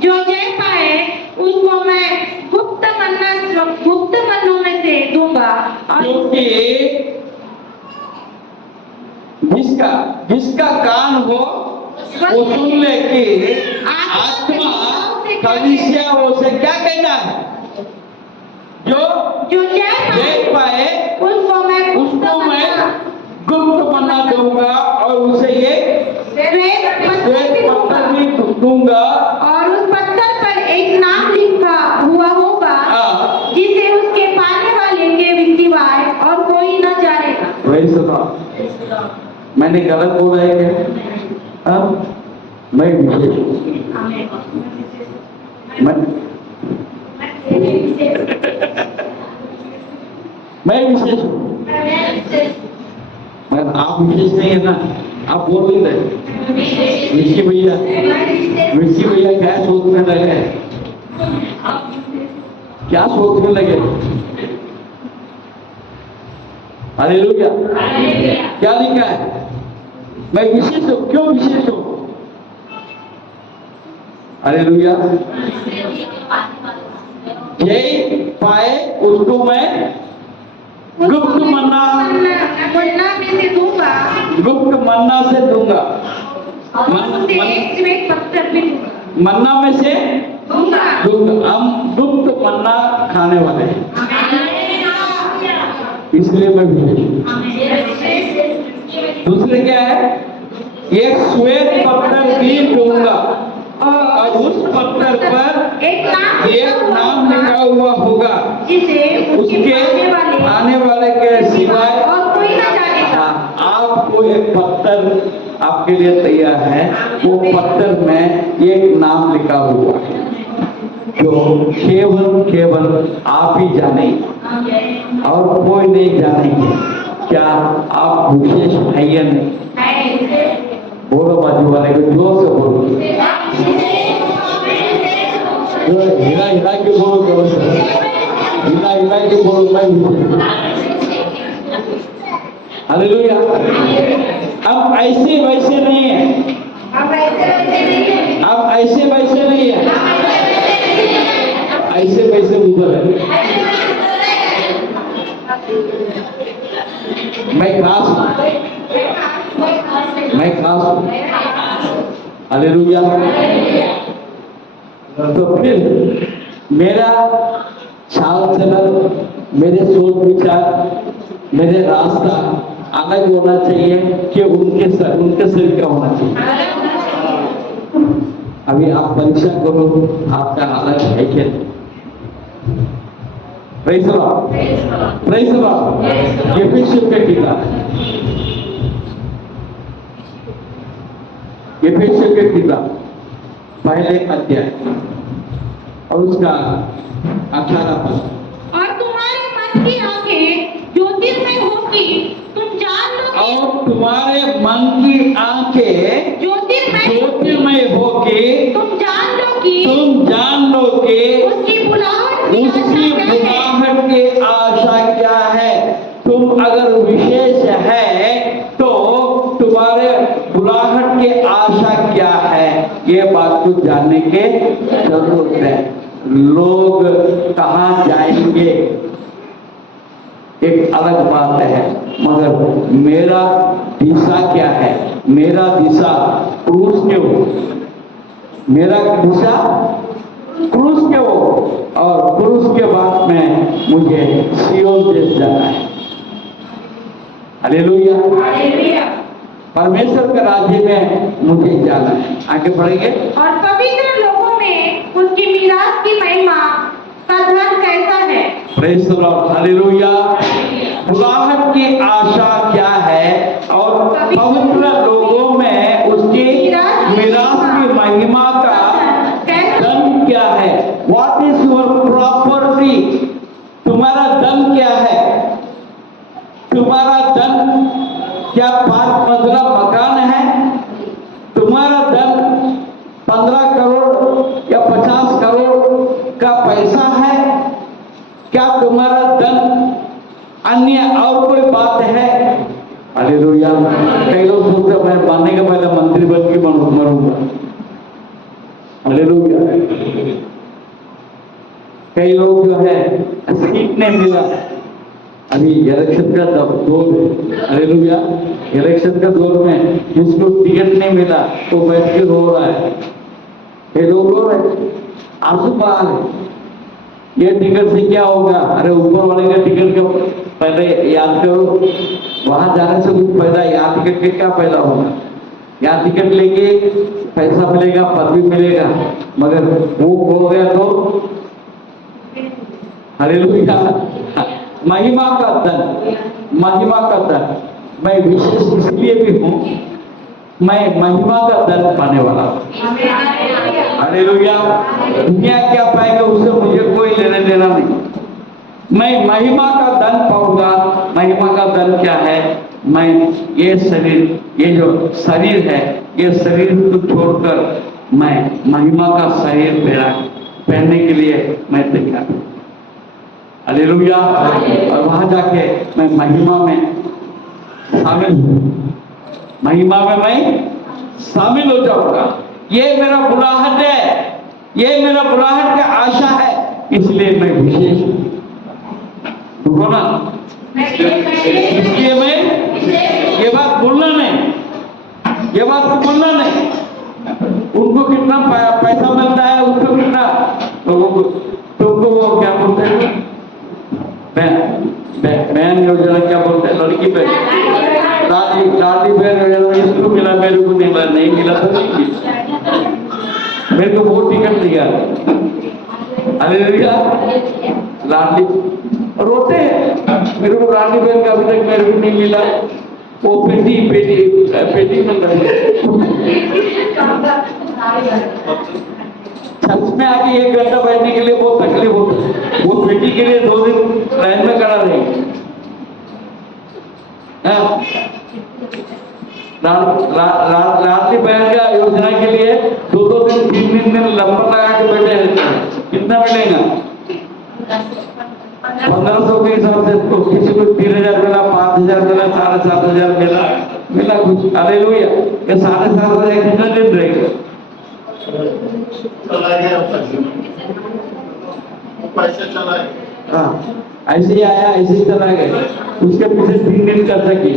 जो जय पाए उसको मैं गुप्त मन्नों में से दूंगा। क्योंकि जिसका कान हो वो सुन ले कि आत्मा कलीसियाओं से क्या कहता है। जो जय पाए उसको मैं गुप्त मन्ना दूंगा और उसे ये श्वेत पत्थर भी दूंगा, और उस पत्थर पर एक नाम लिखा हुआ होगा जिसे उसके पाने वाले के सिवाय और प्रेज़ द लॉर्ड। मैंने गलत बोला है क्या? हाँ? मैं विशेष हूँ। मैं विशेष हूँ। मगर आप विशेष नहीं है ना, आप बोल नहीं रहे। विक्की भैया क्या सोचने लगे? क्या सोचने लगे? हालेलुया। क्या लिखा है? मैं विशेष हूँ। क्यों विशेष हूँ? हालेलुया। यही पाए उसको मैं गुप्त मन्ना में से दूंगा, गुप्त मन्ना से दूंगा। और उसे एक श्वेत पत्थर भी दूंगा। मन्ना में से दूंगा। हम गुप्त मन्ना खाने वाले हैं, इसलिए मैं विशेष हूं। दूसरे क्या है? एक श्वेत पत्थर भी दूंगा और उस पत्थर पर एक नाम लिखा हुआ होगा, जिसे उसके आने वाले के सिवाय और कोई न जानेगा। आपको एक पत्थर आपके लिए तैयार है। वो पत्थर में एक नाम लिखा हुआ है जो केवल आप ही जाने और कोई नहीं जानेंगे। क्या आप विशेष है या नहीं? बोलो बाजू वाले को जोर से बोलो। हिला के बोलो, जोर से हिला के बोलो। मैं हालेलुया। अब ऐसे वैसे नहीं है, अब ऐसे वैसे नहीं है, ऐसे वैसे उधर है। मैं खास हूं, मैं खास हूं। हालेलुया। तो फिर मेरा चाल चलन, मेरे सोच विचार, मेरे रास्ता अलग होना चाहिए कि उनके शरीर का होना चाहिए। अभी आप परीक्षा करो, आपका अलग है क्या? Praise the lord, praise the lord. एफेसियों का किताब, एफेसियों का किताब पहले अध्याय और उसका 18 पद। और तुम्हारे मन की आंखें ज्योतिर्मय होगी, तुम जान लो। और तुम्हारे मन की आंखें ज्योतिर्मय होगी, तुम जान लो कि उसकी बुलाहट की आशा क्या है। तुम अगर विशेष है तो तुम्हारे बुलाहट की आशा क्या है, ये बात को जानने के जरूरत है। लोग कहाँ जाएंगे एक अलग बात है, मगर मेरा दिशा क्या है? मेरा दिशा क्रूस के हो, मेरा दिशा क्रूस के हो, और क्रूस के बाद में मुझे सियोन देश जाना है। हालेलुया। परमेश्वर के राज्य में मुझे जाना है। आगे बढ़ेंगे। और पवित्र लोगों में उसकी मीरास की महिमा का धन कैसा है। Praise the Lord. हालेलुया। बुलाहट की आशा क्या है और पवित्र लोगों में उसकी मीरास की महिमा का धन क्या है। What is your property? तुम्हारा धन क्या है? तुम्हारा धन क्या 5 मंजिला मकान है? तुम्हारा धन 15 करोड़ या 50 करोड़ का पैसा है? क्या तुम्हारा धन अन्य और कोई बात है? हालेलुया। कई लोग सोचते मैं मरने के पहले मंत्री बन के मरूंगा। हालेलुया। कई लोग जो है सीट नहीं मिला, अभी इलेक्शन का दौर है। हालेलुया। इलेक्शन का दौर में जिसको टिकट नहीं मिला तो बैठ के रो रहा है। ये लोग रो रहे, आंसू बहा रहे। ये टिकट से क्या होगा? अरे ऊपर वाले का टिकट का पहले याद करो, वहां जाने से कुछ फायदा, यहाँ टिकट के क्या फायदा होगा? यहाँ टिकट लेके पैसा मिलेगा, पद भी मिलेगा, मगर वो खो गया तो हालेलुया। महिमा का धन, महिमा का धन। मैं विशेष इसलिए भी हूँ, मैं महिमा का दर्द पाने वाला हूँ। हालेलुया। दुनिया क्या पाएगा उससे मुझे कोई लेना देना नहीं। मैं महिमा का धन पाऊंगा। महिमा का धन क्या है? मैं ये शरीर, ये जो शरीर है, ये शरीर को छोड़कर मैं महिमा का शरीर मेरा पहनने के लिए मैं तैयार हूं। हालेलुया। और वहां जाके मैं महिमा में शामिल हूं, महिमा में मैं शामिल हो जाऊंगा। ये मेरा बुलाहट है, ये मेरा बुलाहट का आशा है, इसलिए मैं विशेष हूं। देखो ना, इसलिए मैं ये बात बोलना नहीं, ये बात को बोलना नहीं। उनको कितना पैसा मिलता है, उसको कितना, तुमको वो क्या बोलते हैं, बहन योजना क्या बोलते हैं, लड़की बहन, लाडली बहन योजना, इसको मिला, मेरे को नहीं मिला तो नहीं मिला, मेरे को वो टिकट दिया। हालेलुया। लाडली रोते हैं, मेरे को लाडली बहन का अभी तक मेरे को नहीं मिला। वो पेटी में छत में आके 1 घंटा बैठने के लिए बहुत तकलीफ होती है। वो पेटी के लिए 2 दिन लाइन में खड़ा रही। लाडली बहन का योजना के लिए 2-2 दिन 3 दिन लंबा लगा के बैठे रहते हैं। कितना बैठेगा? 1500 के हिसाब से तो किसी को 3000 मिला, 5000 मिला, 7500 मिला कुछ। हालेलुया। ये 7500 कितना दिन रहेगा? हाँ, ऐसे ही आया, ऐसे ही चला गया। उसके पीछे 3 दिन कर सकी।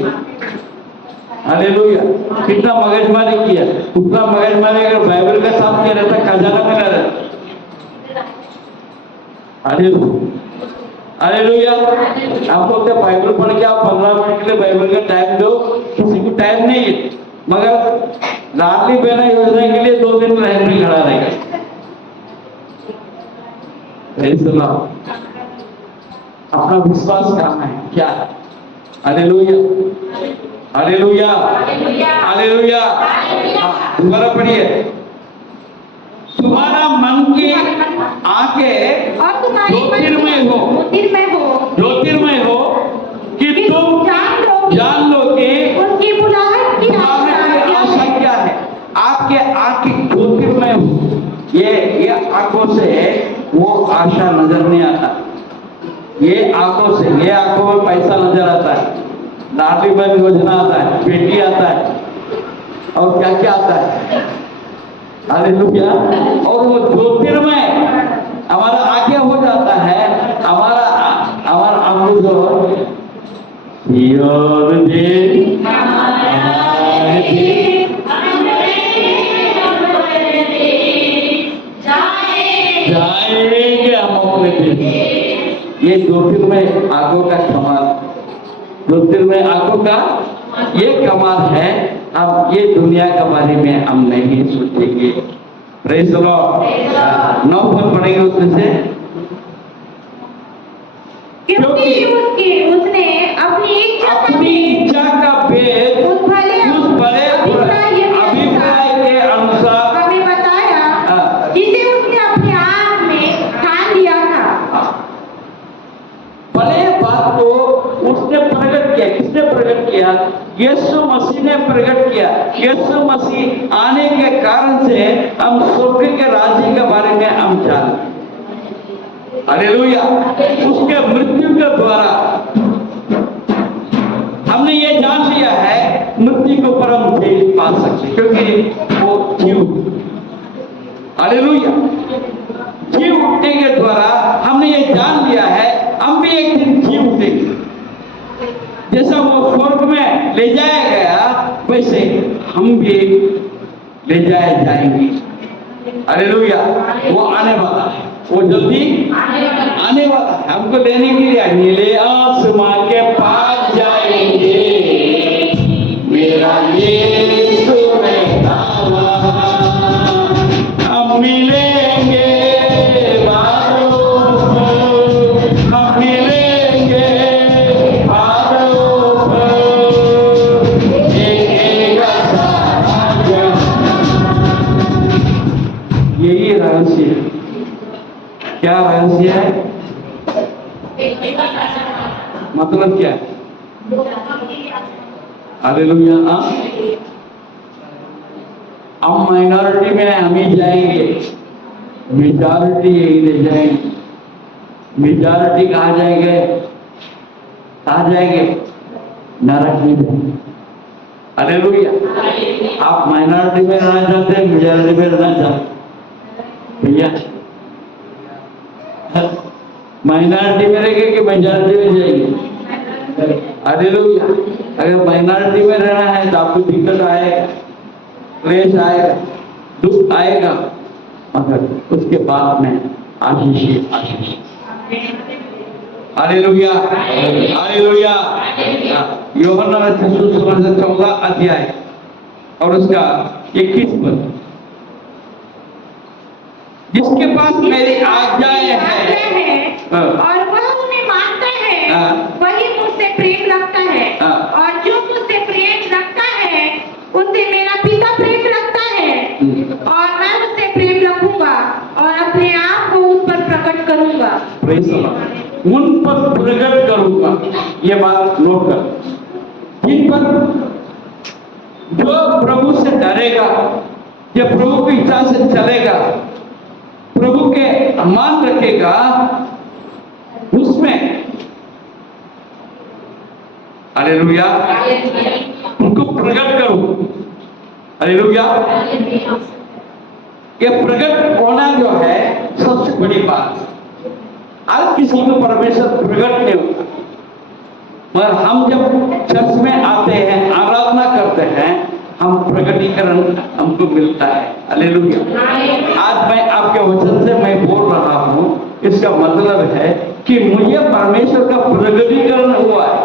हालेलुया। कितना मगजमारी किया, उतना मगजमारी अगर बाइबल का साथ किया रहता, खजाना मिला रहता। हालेलुया। हालेलुया। आप बोलते बाइबल पढ़ के आप 15 मिनट के लिए बाइबल का टाइम दो, किसी को टाइम नहीं है। मगर लाडली बहन योजना के लिए 2 दिन लाइन में खड़ा रहेगा। अपना विश्वास कहाँ है, क्या है? हालेलुया। हालेलुया। हालेलुया। दोबारा पढ़िए। तुम्हारा मन की आंखें और तुम्हारी ज्योतिर्मय हो कि तुम जान लो कि उनकी बुलाहट की आशा क्या है। आपके आंखें ज्योतिर्मय हो। ये आंखों से वो आशा नजर नहीं आता। ये आंखों से, ये आंखों में पैसा नजर आता है, लाडली बहन योजना आता है, बेटी आता है, और क्या क्या आता है। हालेलुया। और वो ज्योतिर्मय हमारा आगे हो जाता है। हमारा अमृत जाएंगे हम अपने देश। ये ज्योतिर्मय आंखों का कमाल, ज्योतिर्मय आंखों का ये कमाल है। अब ये दुनिया के बारे में हम नहीं सोचेंगे। Praise the Lord. 9 पद पढ़ेंगे उसमें से। क्योंकि उसने अपनी इच्छा का भेद उस बड़े अभिप्राय के अनुसार हमें बताया, जिसे उसने अपने आप में ठान लिया था। बड़े बात को उसने प्रकट किया। किसने प्रकट किया? यीशु मसीह ने प्रकट किया। यीशु मसीह आने के कारण से हम स्वर्ग के राज्य के बारे में हम जानते। हालेलुया। उसके मृत्यु के द्वारा हमने ये जान लिया है, मृत्यु के ऊपर हम जीत पा सकते, क्योंकि वो जीव। हालेलुया। जीव उठने के द्वारा हमने ये जान लिया है, हम भी एक दिन जीव उठेंगे। जैसा वो स्वर्ग में ले जाया गया, वैसे हम भी ले जाए जाएंगे। हालेलुया। वो आने वाला है, वो जल्दी आने वाला है, हमको लेने के लिए नीले आसमां के पास जाएंगे। मेरा यीशु रहता हम मिलेंगे बादलों पर, हम मिलेंगे बादलों पर। क्या रहस्य है? मतलब क्या है? हालेलुया। हम माइनॉरिटी में हम ही जाएंगे, मेजॉरिटी यही ले जाएंगे। मेजॉरिटी कहाँ जाएंगे? कहाँ जाएंगे? नरक में। हालेलुया। आप माइनॉरिटी में रहना चाहते हैं, मेजॉरिटी में रहना चाहते भैया? माइनॉरिटी में रहेंगे कि मेजॉरिटी में जाएंगे? हालेलुया। अगर माइनॉरिटी में रहना है तो आपको दिक्कत आएगा, क्लेश आएगा, दुख आएगा, मगर उसके बाद में आशीष ही आशीष। Hallelujah, hallelujah. यूहन्ना रचित सुसमाचार 14 अध्याय और उसका 21 पद। जिसके पास मेरी आज्ञाएं हैं और वह उन्हें मानता है, वही मुझसे प्रेम रखता है, और जो मुझसे प्रेम रखता है उससे मेरा पिता प्रेम रखता है, और मैं उससे प्रेम रखूंगा और अपने आप को उस पर प्रकट करूंगा। Praise the Lord. उन पर प्रकट करूंगा। ये बात नोट कर। जिन पर जो प्रभु से डरेगा, जो प्रभु की इच्छा से चलेगा, प्रभु के मान रखेगा, उसमें हालेलुया उनको प्रकट करूं। हालेलुया। ये प्रकट होना जो है सबसे बड़ी बात। हर किसी में परमेश्वर प्रकट नहीं होता, मगर हम जब चर्च में आते हैं, आराधना करते हैं, हम प्रकटीकरण हमको मिलता है। हालेलुया। आज मैं आपके वचन से मैं बोल रहा हूं, इसका मतलब है कि मुझे परमेश्वर का प्रकटीकरण हुआ है।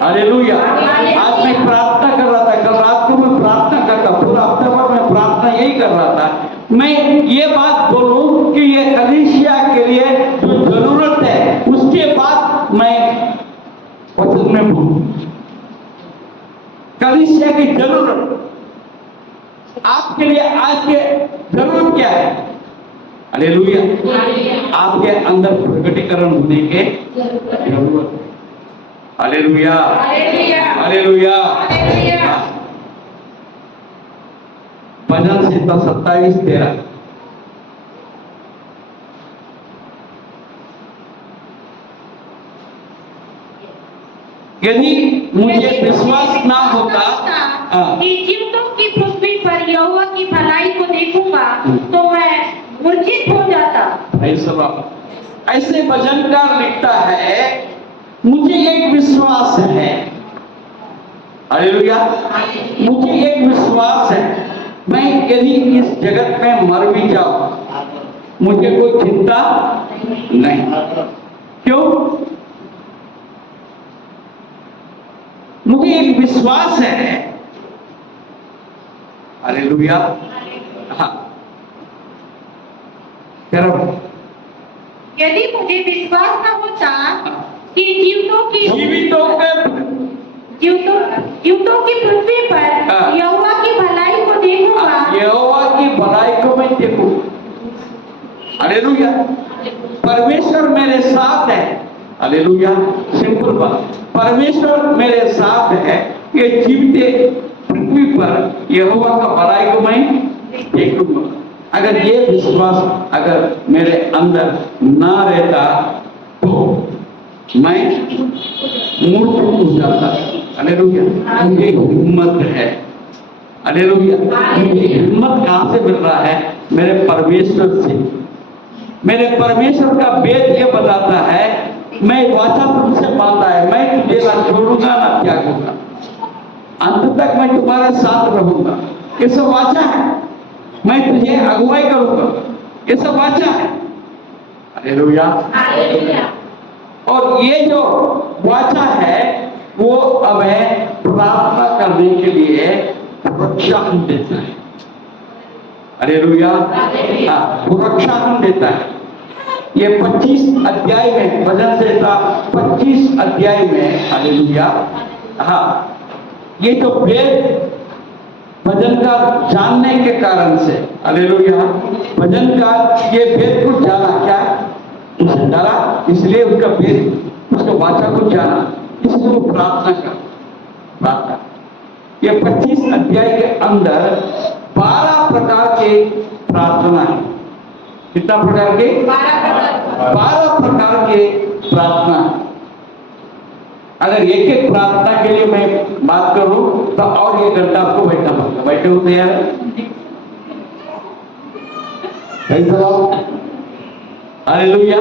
हालेलुया। आज मैं प्रार्थना कर रहा था, कल रात को मैं प्रार्थना करता, पूरा हफ्ते भर मैं प्रार्थना यही कर रहा था। मैं ये बात बोलूं कि ये कलीसिया के लिए जो जरूरत है, उसके बाद मैं वचन में बोलूं। कलीसिया की जरूरत आपके लिए आज के जरूरत क्या है? हालेलुया। आपके अंदर प्रकटीकरण होने के जरूरत है। Hallelujah, hallelujah. भजन संहिता 27:13। यदि मुझे विश्वास ना होता कि जीवों की पृथ्वी पर यहोवा की भलाई को देखूंगा तो मैं मूर्छित हो जाता। ऐसे भजनकार लिखता है, मुझे एक विश्वास है। हालेलुया। मुझे एक विश्वास है, मैं यदि इस जगत में मर भी जाऊं, मुझे कोई चिंता नहीं। क्यों? मुझे एक विश्वास है। हालेलुया। हाँ, यदि मुझे विश्वास न होता कि जीवितों की पृथ्वी पर यहोवा की भलाई को देखूंगा, यहोवा की भलाई को मैं देखूंगा। हालेलुया। परमेश्वर मेरे साथ है। हालेलुया। सिंपल बात, परमेश्वर मेरे साथ है। ये जीवित पृथ्वी पर यहोवा का भलाई को मैं देखूंगा। अगर ये विश्वास अगर मेरे अंदर ना रहता तो मैं मूर्ख हो जाता। हालेलुया। मुझे हिम्मत है। हालेलुया। मुझे हिम्मत कहां से मिल रहा है? मेरे परमेश्वर से। मेरे परमेश्वर का वेद ये बताता है, मैं वाचा तुमसे मांगता है, मैं तुझे ना छोड़ूंगा ना त्यागूंगा, अंत तक मैं तुम्हारे साथ रहूंगा। ये सब वाचा है। मैं तुझे अगुवाई करूंगा, ये सब वाचा है। हालेलुया। और ये जो वाचा है वो हमें प्रार्थना करने के लिए प्रोत्साहन देता है। हालेलुया। प्रोत्साहन देता है। ये 25 अध्याय में, भजन संहिता 25 अध्याय में, हालेलुया, हाँ, ये जो वेद भजन का जानने के कारण से, हालेलुया, भजन का ये भेद को जाना, क्या उसे डरा, इसलिए उसका भेद, उसका वाचा को जाना, इसलिए वो प्रार्थना कर प्रार्थना। ये 25 अध्याय के अंदर 12 प्रकार के प्रार्थना है। कितना प्रकार के? 12 प्रकार के प्रार्थना। अगर एक एक प्रार्थना के लिए मैं बात करूं तो और ये घंटा आपको बैठना पड़ेगा। बैठे हो तैयार है? हालेलुया।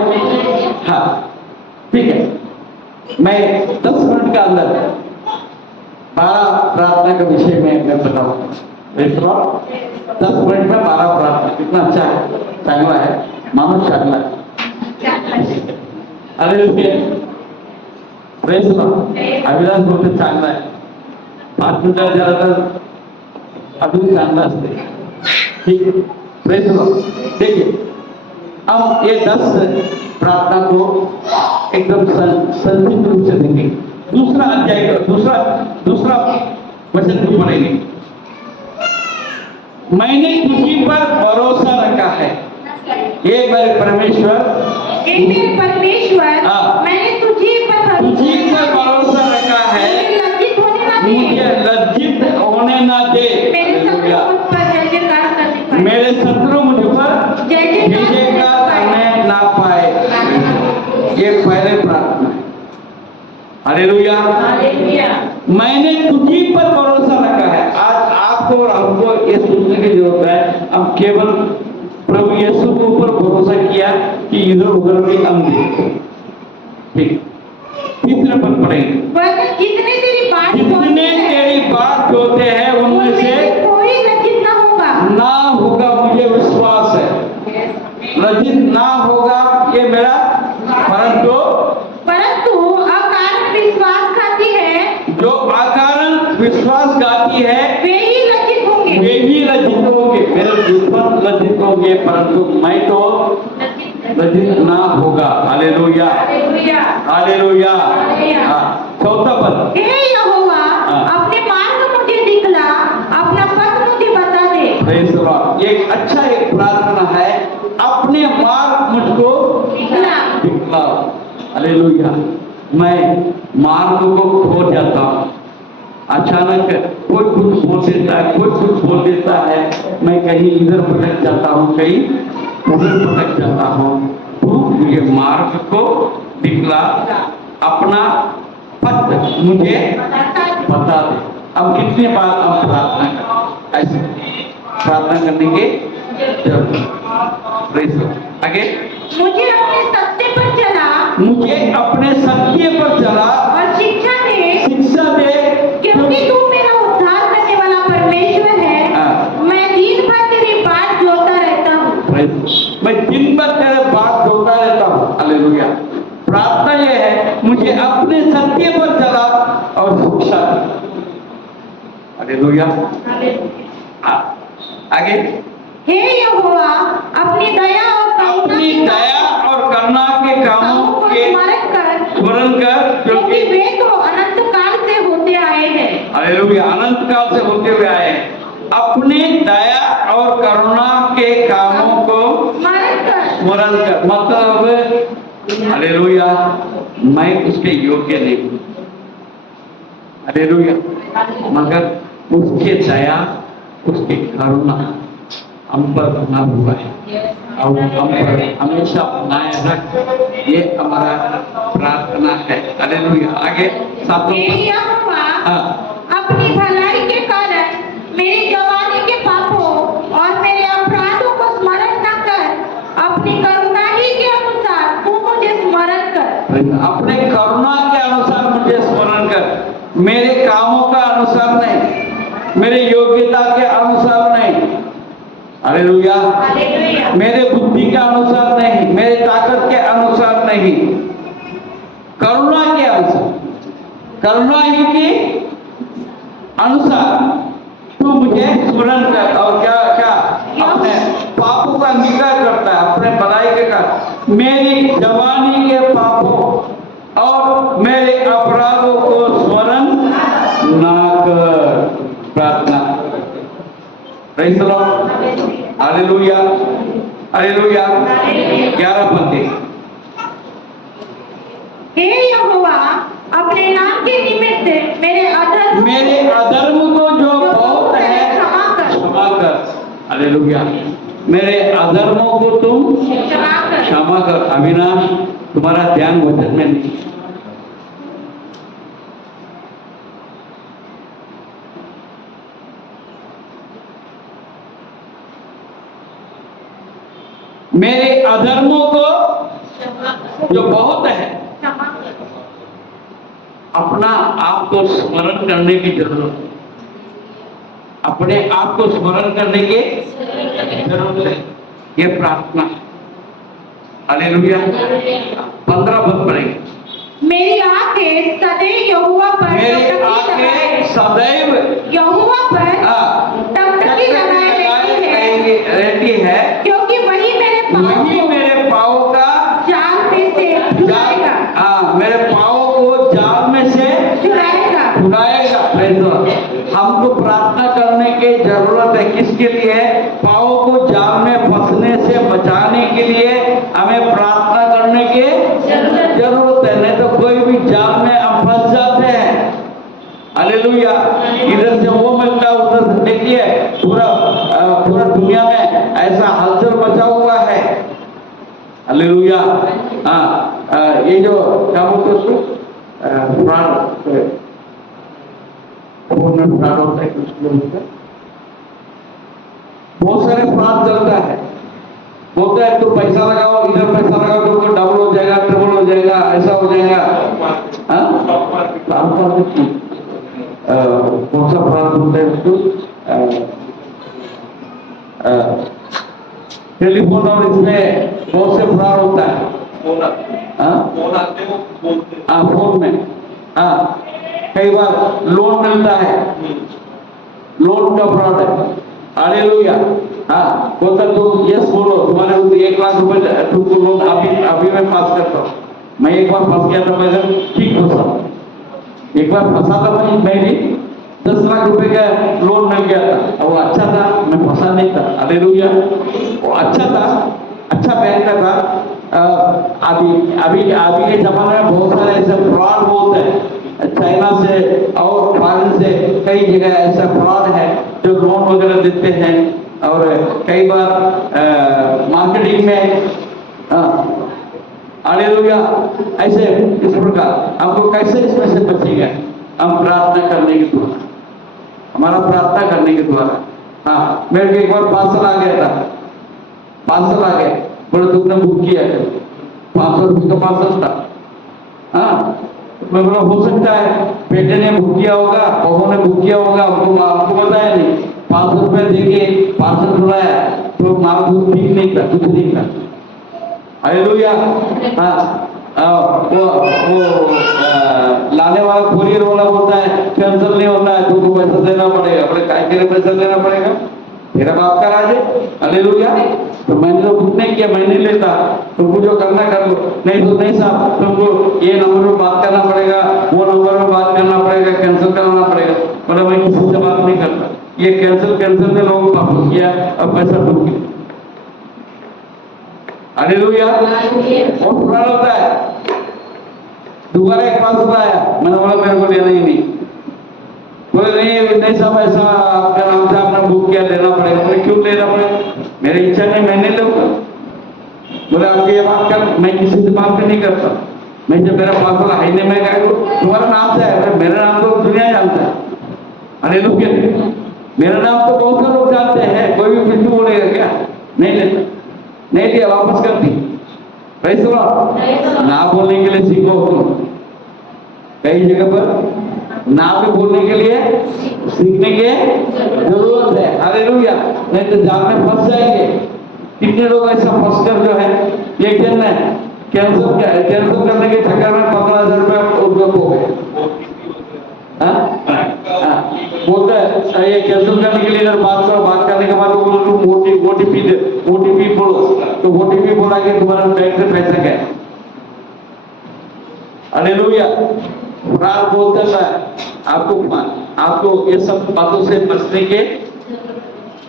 हाँ, ठीक है। मैं 10 मिनट के अंदर 12 प्रार्थना के विषय में मैं बताऊंगा। 10 मिनट में 12 प्रार्थना, कितना अच्छा है, चांगला है, मानो चांगला है। Hallelujah, praise Lord. अविनाश बोलते चांगला है, 5 मिनिटात जरा तर अजून चांगला असते, ठीक है, प्रेज लॉर्ड। देखिए, अब ये 10 प्रार्थना को एकदम संक्षिप्त रूप से देंगे। दूसरा अध्याय का दूसरा वचन को पढ़ेंगे। मैंने तुझी पर भरोसा रखा है, ये मेरे परमेश्वर, मैंने तुझी पर भरोसा रखा है, मुझे लज्जित होने ना दे। मेरे शत्रु मुझ पर जयजयकार करने ना पाए। ये पहले प्रार्थना है। हालेलुया। मैंने तुझी पर भरोसा रखा है। आज आपको और हमको ये सोचने की जरूरत है, हम केवल प्रभु यीशु के ऊपर भरोसा किया कि इधर उधर भी हम देखो, ठीक। तीसरे पद पढ़ेंगे। जितने तेरी बात होते हैं उनमें से कोई लज्जित ना होगा, मुझे विश्वास है। लज्जित ना होगा ये मेरा, परंतु अकारण विश्वासघाती है, जो अकारण विश्वासघाती है वे ही लज्जित होंगे, मेरे दुश्मन लज्जित होंगे, परंतु मैं तो लज्जित ना होगा। Hallelujah, hallelujah. चौथा पद, हे यहोवा, अपने मार्ग मुझे दिखला, अपना पथ मुझे बता दे। Praise Lord. ये अच्छा एक प्रार्थना है, अपने मार्ग मुझको दिखलाओ। हालेलुया। मैं मार्ग को खो जाता हूँ, अचानक कोई कुछ बोल देता है, कोई कुछ बोल देता है, मैं कहीं इधर भटक जाता हूँ, कहीं उधर भटक जाता हूँ। तू मुझे मार्ग को दिखला, अपना पथ मुझे बता दे। अब कितने बार हम प्रार्थना करें, ऐसे प्रार्थना करने के जरूरत। आगे, मुझे अपने सत्य पर चला और शिक्षा दे, क्योंकि तू मेरा उद्धार करने वाला परमेश्वर है। मैं दिन भर तेरी बात जोता रहता हूँ। मैं दिन भर तेरे बात जोता रहता हूँ। हालेलुया। प्रार्थना ये है, मुझे अपने सत्य पर चला और शिक्षा दे। हालेलुया। आगे, हे यहोवा, अपनी दया और करुणा के कामों के स्मरण कर, क्योंकि वे तो अनंत काल से होते आए हैं। हालेलुया, अनंत काल से होते हुए आए हैं। अपने दया और करुणा के कामों को स्मरण कर, मतलब हालेलुया, मैं उसके योग्य नहीं हूँ। हालेलुया, मगर उसके दया, उसकी करुणा हम पर बना हुआ है और हम पर हमेशा बनाए रख, ये हमारा प्रार्थना है। हालेलुया। आगे, अपनी भलाई के कारण मेरी जवानी के पापों और मेरे अपराधों को स्मरण न कर, अपनी करुणा ही के अनुसार तू मुझे स्मरण कर। अपने करुणा के अनुसार मुझे स्मरण कर, मेरे कामों का अनुसार नहीं, मेरे योग्यता के अनुसार नहीं। हालेलुया। मेरे बुद्धि के अनुसार नहीं, मेरे ताकत के अनुसार नहीं, करुणा के अनुसार, करुणा ही के अनुसार तू मुझे स्मरण कर। और क्या क्या अपने पापों का अंगीकार करता है, अपने भलाई के कारण मेरी जवानी के पापों और मेरे अपराधों को स्मरण ना कर। प्रार्थना, praise the Lord, hallelujah, hallelujah. 11 पद हे यहोवा, अपने नाम के निमित्त मेरे अधर्म को जो बहुत है क्षमा कर, हालेलुया। मेरे अधर्मों को तुम क्षमा कर। अविनाश, तुम्हारा ध्यान वचन में नहीं। मेरे अधर्मों को जो बहुत है, अपना आप को स्मरण करने की जरूरत है। अपने आप को स्मरण करने की जरूरत है। ये प्रार्थना है। हालेलुया। 15 पद पढ़ेंगे। मेरी आंखें सदैव यहोवा पर मेरी आंखें सदैव यहोवा पर टकटकी लगाए रहती है, क्योंकि वही मेरे पाँव को जाल में से छुड़ाएगा। मेरे पाँव को जाल में से छुड़ाएगा। हमको प्रार्थना करने की जरूरत है। किसके लिए? पाँव को जाल में फंसने से बचाने के लिए हमें प्रार्थना करने की जरूरत है। नहीं तो कोई भी जाल में हम फंस जाते हैं। हालेलुया। इधर से वो मिलता है, उधर से देखिए पूरा दुनिया में ऐसा हलचल मचा हुआ है। हालेलुया। ये जो क्या बोलते हैं उसको, फ्रॉड, फोन में फ्रॉड होता है कुछ लोगों का, बहुत सारे फ्रॉड चलता है। बोलता है तो पैसा लगाओ, इधर पैसा लगाओ तो डबल हो जाएगा, ट्रिपल हो जाएगा, ऐसा हो जाएगा। कौन सा फ्रॉड बोलते हैं उसको? टेलीफोन और इसमें बहुत से फ्रॉड होता है। फोन में कई बार लोन मिलता है, लोन का फ्रॉड है। हालेलुया। बोलता तुम यस बोलो, तुम्हारे 1 लाख रुपए तुमको लोन अभी मैं पास करता हूँ। मैं एक बार फंस गया था, मैं ठीक फंसा। एक बार फंसा था मैं भी 10 लाख रुपए का लोन मिल गया था। वो अच्छा था, मैं फंसा नहीं था। हालेलुया। वो अच्छा था, अच्छा बैंक का था। अभी के जमाने में बहुत सारे ऐसे फ्रॉड होते हैं। चाइना से और फॉरेन से कई जगह ऐसा फ्रॉड है जो लोन वगैरह देते हैं। और कई बार मार्केटिंग में हालेलुया। ऐसे इस प्रकार हमको कैसे इसमें से बचेगा? हम प्रार्थना करने के द्वारा, हमारा प्रार्थना करने के द्वारा। मेरे को एक बार पार्सल आ गया था, पार्सल आ गया, बोले तुमने बुक किया है, 500 रुपये का पार्सल था। मैं बोला हो सकता है बेटे ने बुक किया होगा, बहू ने बुक किया होगा, आपको बताया नहीं। 500 रुपये देके पार्सल बुलाया तो माल बुक ठीक नहीं था, कुछ नहीं था। हालेलुया। वो लाने वाला कोरियर वाला बोलता है कैंसिल नहीं होता है, तुमको पैसा देना पड़ेगा। बोले काय के लिए पैसा देना पड़ेगा? मेरा बाप का राज है। हालेलुया। तो मैंने तो बुक नहीं किया, मैं नहीं लेता, तुमको जो करना कर लो। नहीं तो नहीं साहब, तुमको ये नंबर में बात करना पड़ेगा, वो नंबर में बात करना पड़ेगा, कैंसिल कराना पड़ेगा। बोले मैं किसी से बात नहीं करता। ये कैंसिल में लोगों को वापस किया और पैसा डूब गया। हालेलुया। बहुत फ्रॉड होता है। दोबारा एक पार्सल आया, मैंने बोला मेरे को लेना ही नहीं। बोले नहीं साहब, ऐसा आपका नाम से आपने बुक किया, लेना पड़ेगा। बोले क्यों लेना पड़ेगा? मेरी इच्छा नहीं, मैं नहीं लूंगा। बोले आप ये बात कर, मैं किसी से बात नहीं करता। मैं जब मेरा पार्सल है नहीं, मैं क्या करूं? तुम्हारा नाम से है, मेरा नाम तो दुनिया जानता है। हालेलुया। मेरा नाम तो बहुत से लोग जानते हैं, कोई भी कुछ बोलेगा क्या? नहीं लेता, नहीं दिया, वापस कर दी। पैसा ना बोलने के लिए सीखो तुम। कई जगह पर ना भी बोलने के लिए सीखने की जरूरत है। हालेलुया। नहीं तो जाल में फंस जाएंगे। कितने लोग ऐसा फंस कर जो है एक दिन में कैंसिल करने के चक्कर में 15,000 रुपये उद्योग हो गए। बोलते हैं ये कैंसिल करने के लिए इधर बात करो, बात करने के बाद ओटीपी बोलो, तो ओटीपी बोला कि तुम्हारा बैंक से पैसा गया। हालेलुया। फ्रॉड बोलते हैं आपको ये सब बातों से बचने के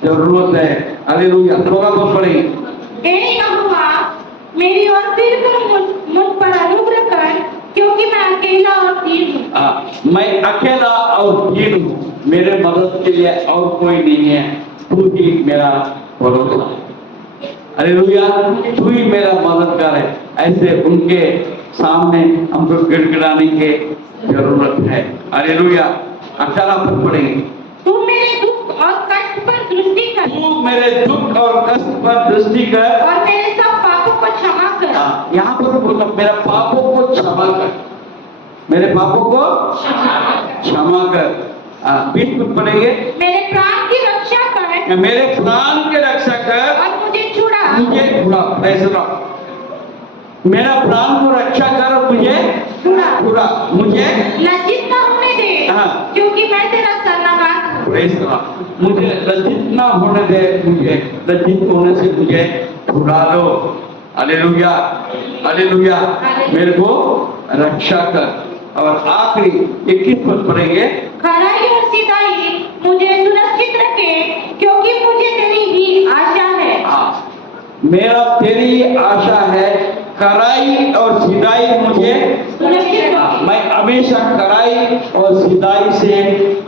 जरूरत है। हालेलुया। थोड़ा बहुत पढ़ेंगे। हे यहोवा, मेरी ओर फिर कर मुझ पर अनुग्रह कर, क्योंकि मैं अकेला और दीन हूँ। मैं अकेला और दीन हूँ, मेरे मदद के लिए और कोई नहीं है, तू ही मेरा भरोसा। हालेलुया। तू ही मेरा मददगार है। ऐसे उनके सामने हमको गिड़गिड़ाने की जरूरत है। हालेलुया। अकेला पर पड़ेंगे। तू मेरे दुख और कष्ट पर दृष्टि कर, तू मेरे दुख और कष्ट पर दृष्टि कर और मेरे सब पापों को क्षमा कर। यहाँ पर बोला मेरे पापों को क्षमा कर, मेरे पापों को क्षमा कर। 20 पद पढ़ेंगे। मेरे प्राण की रक्षा कर, मेरे प्राण के रक्षा कर, और मुझे छुड़ा। मुझे छुड़ा। ऐसा मेरा प्राण को रक्षा कर और मुझे छुड़ा, मुझे लज्जित न होने दे, हाँ। क्योंकि मैं तेरा शरणगार हूँ। मुझे लज्जित ना होने दे, मुझे लज्जित होने से मुझे छुड़ा दो। हालेलुया। हालेलुया। मेरे को रक्षा कर। और आखिरी 21 पद पढ़ेंगे। खराई और सीधाई मुझे सुरक्षित रखे, क्योंकि मुझे तेरी ही आशा है। मेरा तेरी आशा है, खराई और सीधाई मुझे सुरक्षित रखे। मैं हमेशा खराई और सीधाई से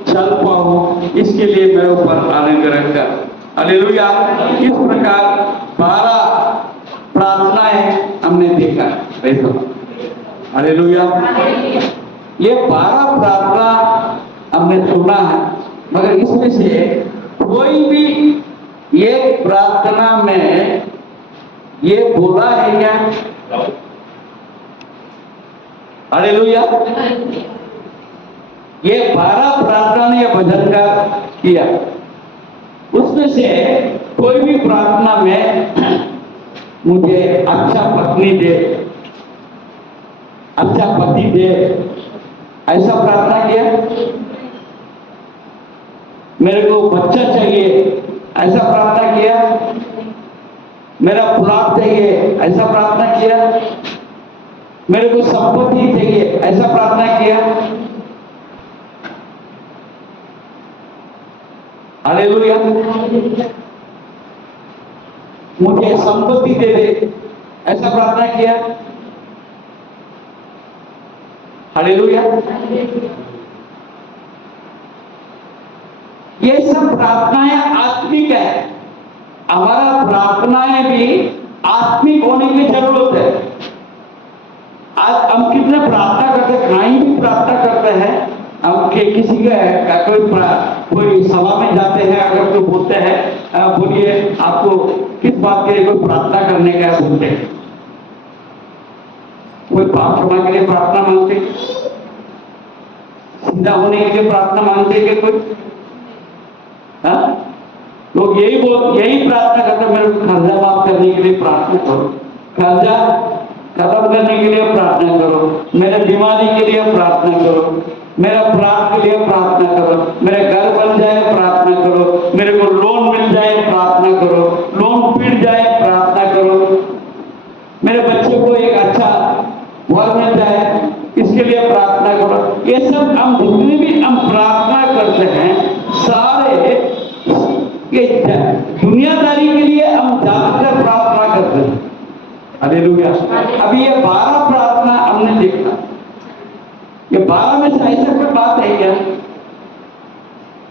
चल पाऊं, इसके लिए मेरे ऊपर अनुग्रह कर। हालेलुया। इस प्रकार 12 प्रार्थनाएं हमने देखा। हालेलुया। ये 12 प्रार्थना हमने सुना है, मगर इसमें से कोई भी एक प्रार्थना में ये बोला है क्या? हालेलुया। ये 12 प्रार्थना ने भजनकार किया, उसमें से कोई भी प्रार्थना में मुझे अच्छा पत्नी दे, अच्छा पति दे, ऐसा प्रार्थना किया। मेरे को बच्चा चाहिए, ऐसा प्रार्थना किया। मेरा प्लॉट चाहिए, ऐसा प्रार्थना किया। मेरे को संपत्ति चाहिए, ऐसा प्रार्थना किया। हालेलुया। मुझे संपत्ति दे दे, ऐसा प्रार्थना किया। हालेलुया। ये सब प्रार्थनाएं आत्मिक है। हमारा प्रार्थनाएं भी आत्मिक होने की जरूरत है। आज हम कितने प्रार्थना करते हैं, कहीं भी प्रार्थना करते हैं। हम किसी का कोई सभा में जाते हैं, अगर कोई बोलते हैं बोलिए आपको किस बात के लिए कोई प्रार्थना करने का है, बोलते हैं। कोई पाप क्षमा के लिए प्रार्थना मांगते, सीधा होने के लिए प्रार्थना मांगते कि कोई लोग यही प्रार्थना करते, मेरे को कर्जा माफ करने के लिए प्रार्थना करो, कर्जा खत्म करने के लिए प्रार्थना करो, मेरे बीमारी के लिए प्रार्थना करो, मेरा प्लाट के लिए प्रार्थना करो, मेरे घर बन जाए प्रार्थना करो, मेरे को लोन मिल जाए प्रार्थना करो, लोन मिल जाए प्रार्थना करो, मेरे बच्चे को एक अच्छा वर मिल जाए, इसके लिए प्रार्थना करो। ये सब हम जितने भी हम प्रार्थना करते हैं, सारे ये दुनियादारी के लिए हम ज्यादातर प्रार्थना करते हैं। हालेलुया। अभी ये 12 प्रार्थना हमने देखा, ये 12 में से ऐसा कोई बात है क्या?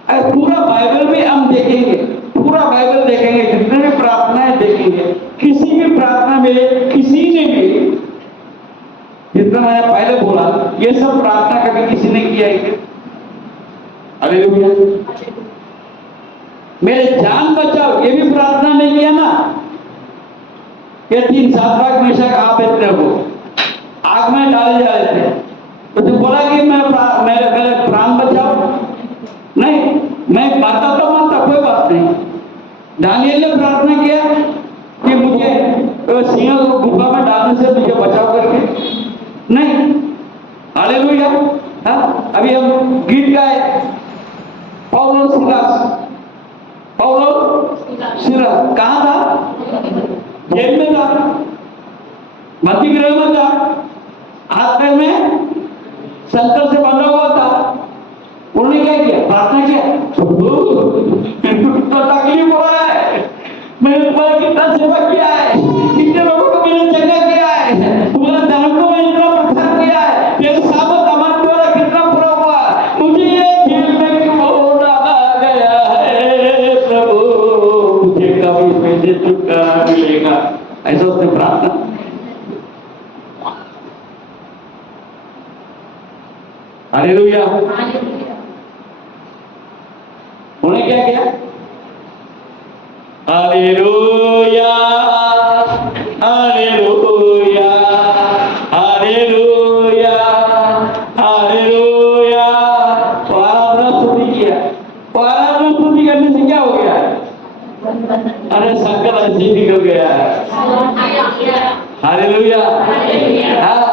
अगर पूरा बाइबल भी हम देखेंगे, पूरा बाइबल देखेंगे, जितने भी प्रार्थनाएं देखेंगे, किसी भी प्रार्थना में किसी ने भी, जितना मैंने पहले बोला, ये सब प्रार्थना कभी किसी ने किया है क्या? हालेलुया। मेरे जान बचाओ, ये भी प्रार्थना नहीं किया ना। ये 3 सात मेशक आबेदnego आग में डाले जा रहे थे, तो तू बोला कि मेरे प्राण बचाओ? नहीं, मैं मानता तो मानता, कोई बात नहीं। दानियल ने प्रार्थना किया कि मुझे सिंह को गुफा में डालने से मुझे बचाव करके, नहीं। हालेलुया। हाँ, अभी हम गीत गाए, पौलो सिलास कहाँ था? जेल में था, बंदी गृह में था, हाथ पैर में संकल से बंधा हुआ था। उन्होंने क्या किया? प्रार्थना किया। कितना तकलीफ हो सेवा किया है, कितने लोगों को मैंने चंगा किया है, तुम्हारे धर्म को मैंने इतना प्रचार किया है, तेरे सामत हमारे द्वारा कितना पूरा हुआ, मुझे ये जेल में क्यों डाला गया है प्रभु, मुझे कभी इसमें से छुटकारा मिलेगा। ऐसा उसने प्रार्थना। हालेलुया। उन्हें क्या किया? Hallelujah, hallelujah, hallelujah, hallelujah. तो आराधना स्तुति किया। तो आराधना स्तुति करने से क्या हो गया? अरे संकट ऐसे निकल गया। हालेलुया। हाँ,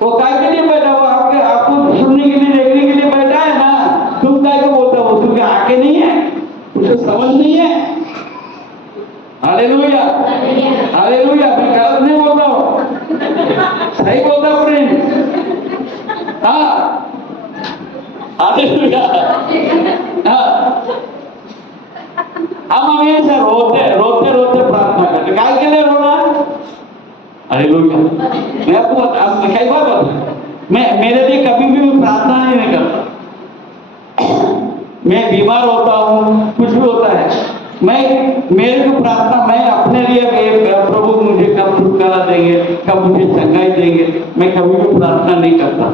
वो काय के लिए बैठा हुआ? आपको सुनने के लिए, देखने के लिए बैठा है ना। तुम काय को बोलता हो? तुम्हें आगे नहीं है, उसे समझ नहीं है। Hallelujah, hallelujah. मैं गलत नहीं बोलता हूँ, सही बोलता हूँ फ्रेंड। हाँ, हालेलुया। हाँ, हम हमेशा रोते रोते रोते प्रार्थना करते। काय के लिए रोना? हालेलुया। मैं आपको कई बार बताऊं, मेरे लिए कभी भी मैं प्रार्थना नहीं करता। मैं बीमार होता हूँ, कुछ भी होता है, मेरे को प्रार्थना, मैं अपने लिए प्रभु मुझे कब छुटकारा देंगे, कब मुझे चंगाई देंगे, मैं कभी भी प्रार्थना नहीं करता।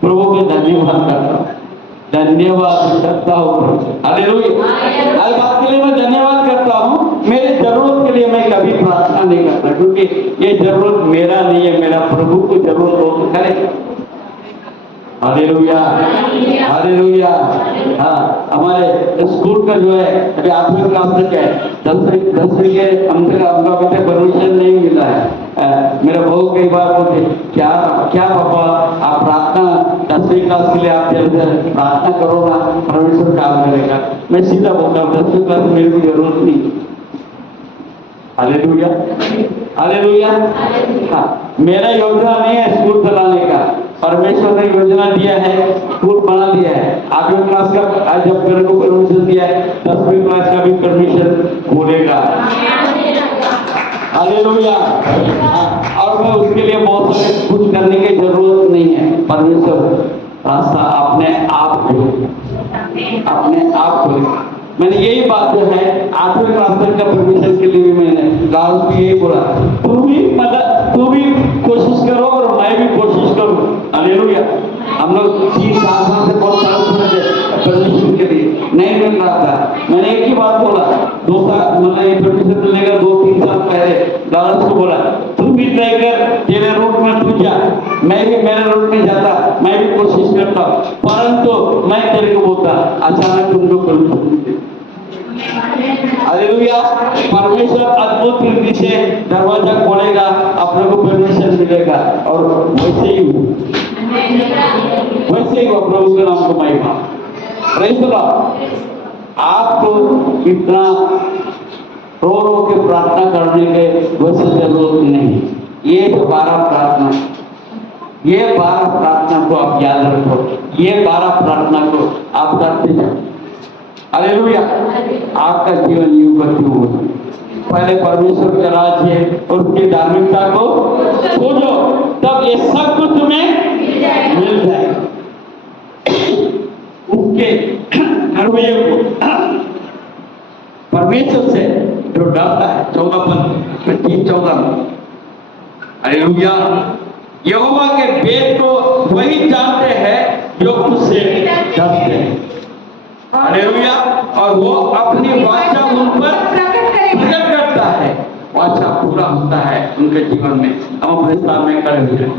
प्रभु को धन्यवाद करता हूँ, धन्यवाद करता हूँ। हालेलुया। हर बात के लिए मैं धन्यवाद करता हूँ। मेरे जरूरत के लिए मैं कभी प्रार्थना नहीं करता, क्योंकि ये जरूरत मेरा नहीं है, मेरा प्रभु को जरूरत हो तो करेगा। Hallelujah, hallelujah. हाँ, हमारे स्कूल का जो है अभी 8वीं क्लास तक है, 10वीं के हमको अभी तक परमिशन नहीं मिला है। मेरा बहू कई बार बोलते, क्या क्या पापा आप प्रार्थना 10वीं क्लास के लिए आप जल्दी प्रार्थना करो ना, परमेश्वर काम करेगा। मैं सीधा बोलता हूँ 10वीं क्लास में मेरी कोई जरूरत नहीं। Hallelujah, hallelujah. हाँ, मेरा योजना नहीं है स्कूल चलाने का, परमेश्वर ने योजना दिया है, स्कूल बना दिया है। 8वीं क्लास का आज जब मेरे को परमिशन दिया है, 10वीं क्लास का भी परमिशन बोलेगा। हालेलुया। और मैं उसके लिए बहुत सारे कुछ करने की जरूरत नहीं है। परमेश्वर रास्ता अपने आप खोले। मैंने यही बात जो है 8वीं क्लास तक का परमिशन के लिए भी मैंने गाँव को यही बोला, तू भी कोशिश करो और मैं भी कोशिश करूं। हालेलुया। हम लोग 3-4 साल से बहुत परमिशन के लिए नहीं मिल रहा था। मैंने एक ही बात बोला, 2 साल मतलब परमिशन मिलेगा 2-3 साल पहले दादा को बोला, तू भी ट्राई कर, तेरे रूट में तू जा, मैं भी मेरे रूट में जाता, मैं भी कोशिश करता, परंतु मैं तेरे को बोलता अचानक तुमको परमिशन। हालेलुया। परमेश्वर अद्भुत रीति से दरवाजा खोलेगा, अपने को परमिशन मिलेगा, और वैसे ही प्रभु के नाम को महिमा। Praise the Lord. आपको इतना रो रो के प्रार्थना करने के वैसे जरूरत नहीं। ये जो 12 प्रार्थना, ये 12 प्रार्थना को आप याद रखो, ये 12 प्रार्थना को आप करते जाओ। हालेलुया। आपका जीवन यूं करती हो। पहले परमेश्वर का राज्य और उसकी धार्मिकता को खोजो, तब ये सब कुछ तुम्हें मिल जाएगा। उसके धर्मों को परमेश्वर से जो डरता है, 14 हालेलुया। यहोवा के भेद को वही जानते हैं जो उससे डरते हैं। हालेलुया। और वो अपनी वाचा उन पर प्रकट करता है, वाचा पूरा होता है उनके जीवन में। हम अपने सामने खड़े हो जाए।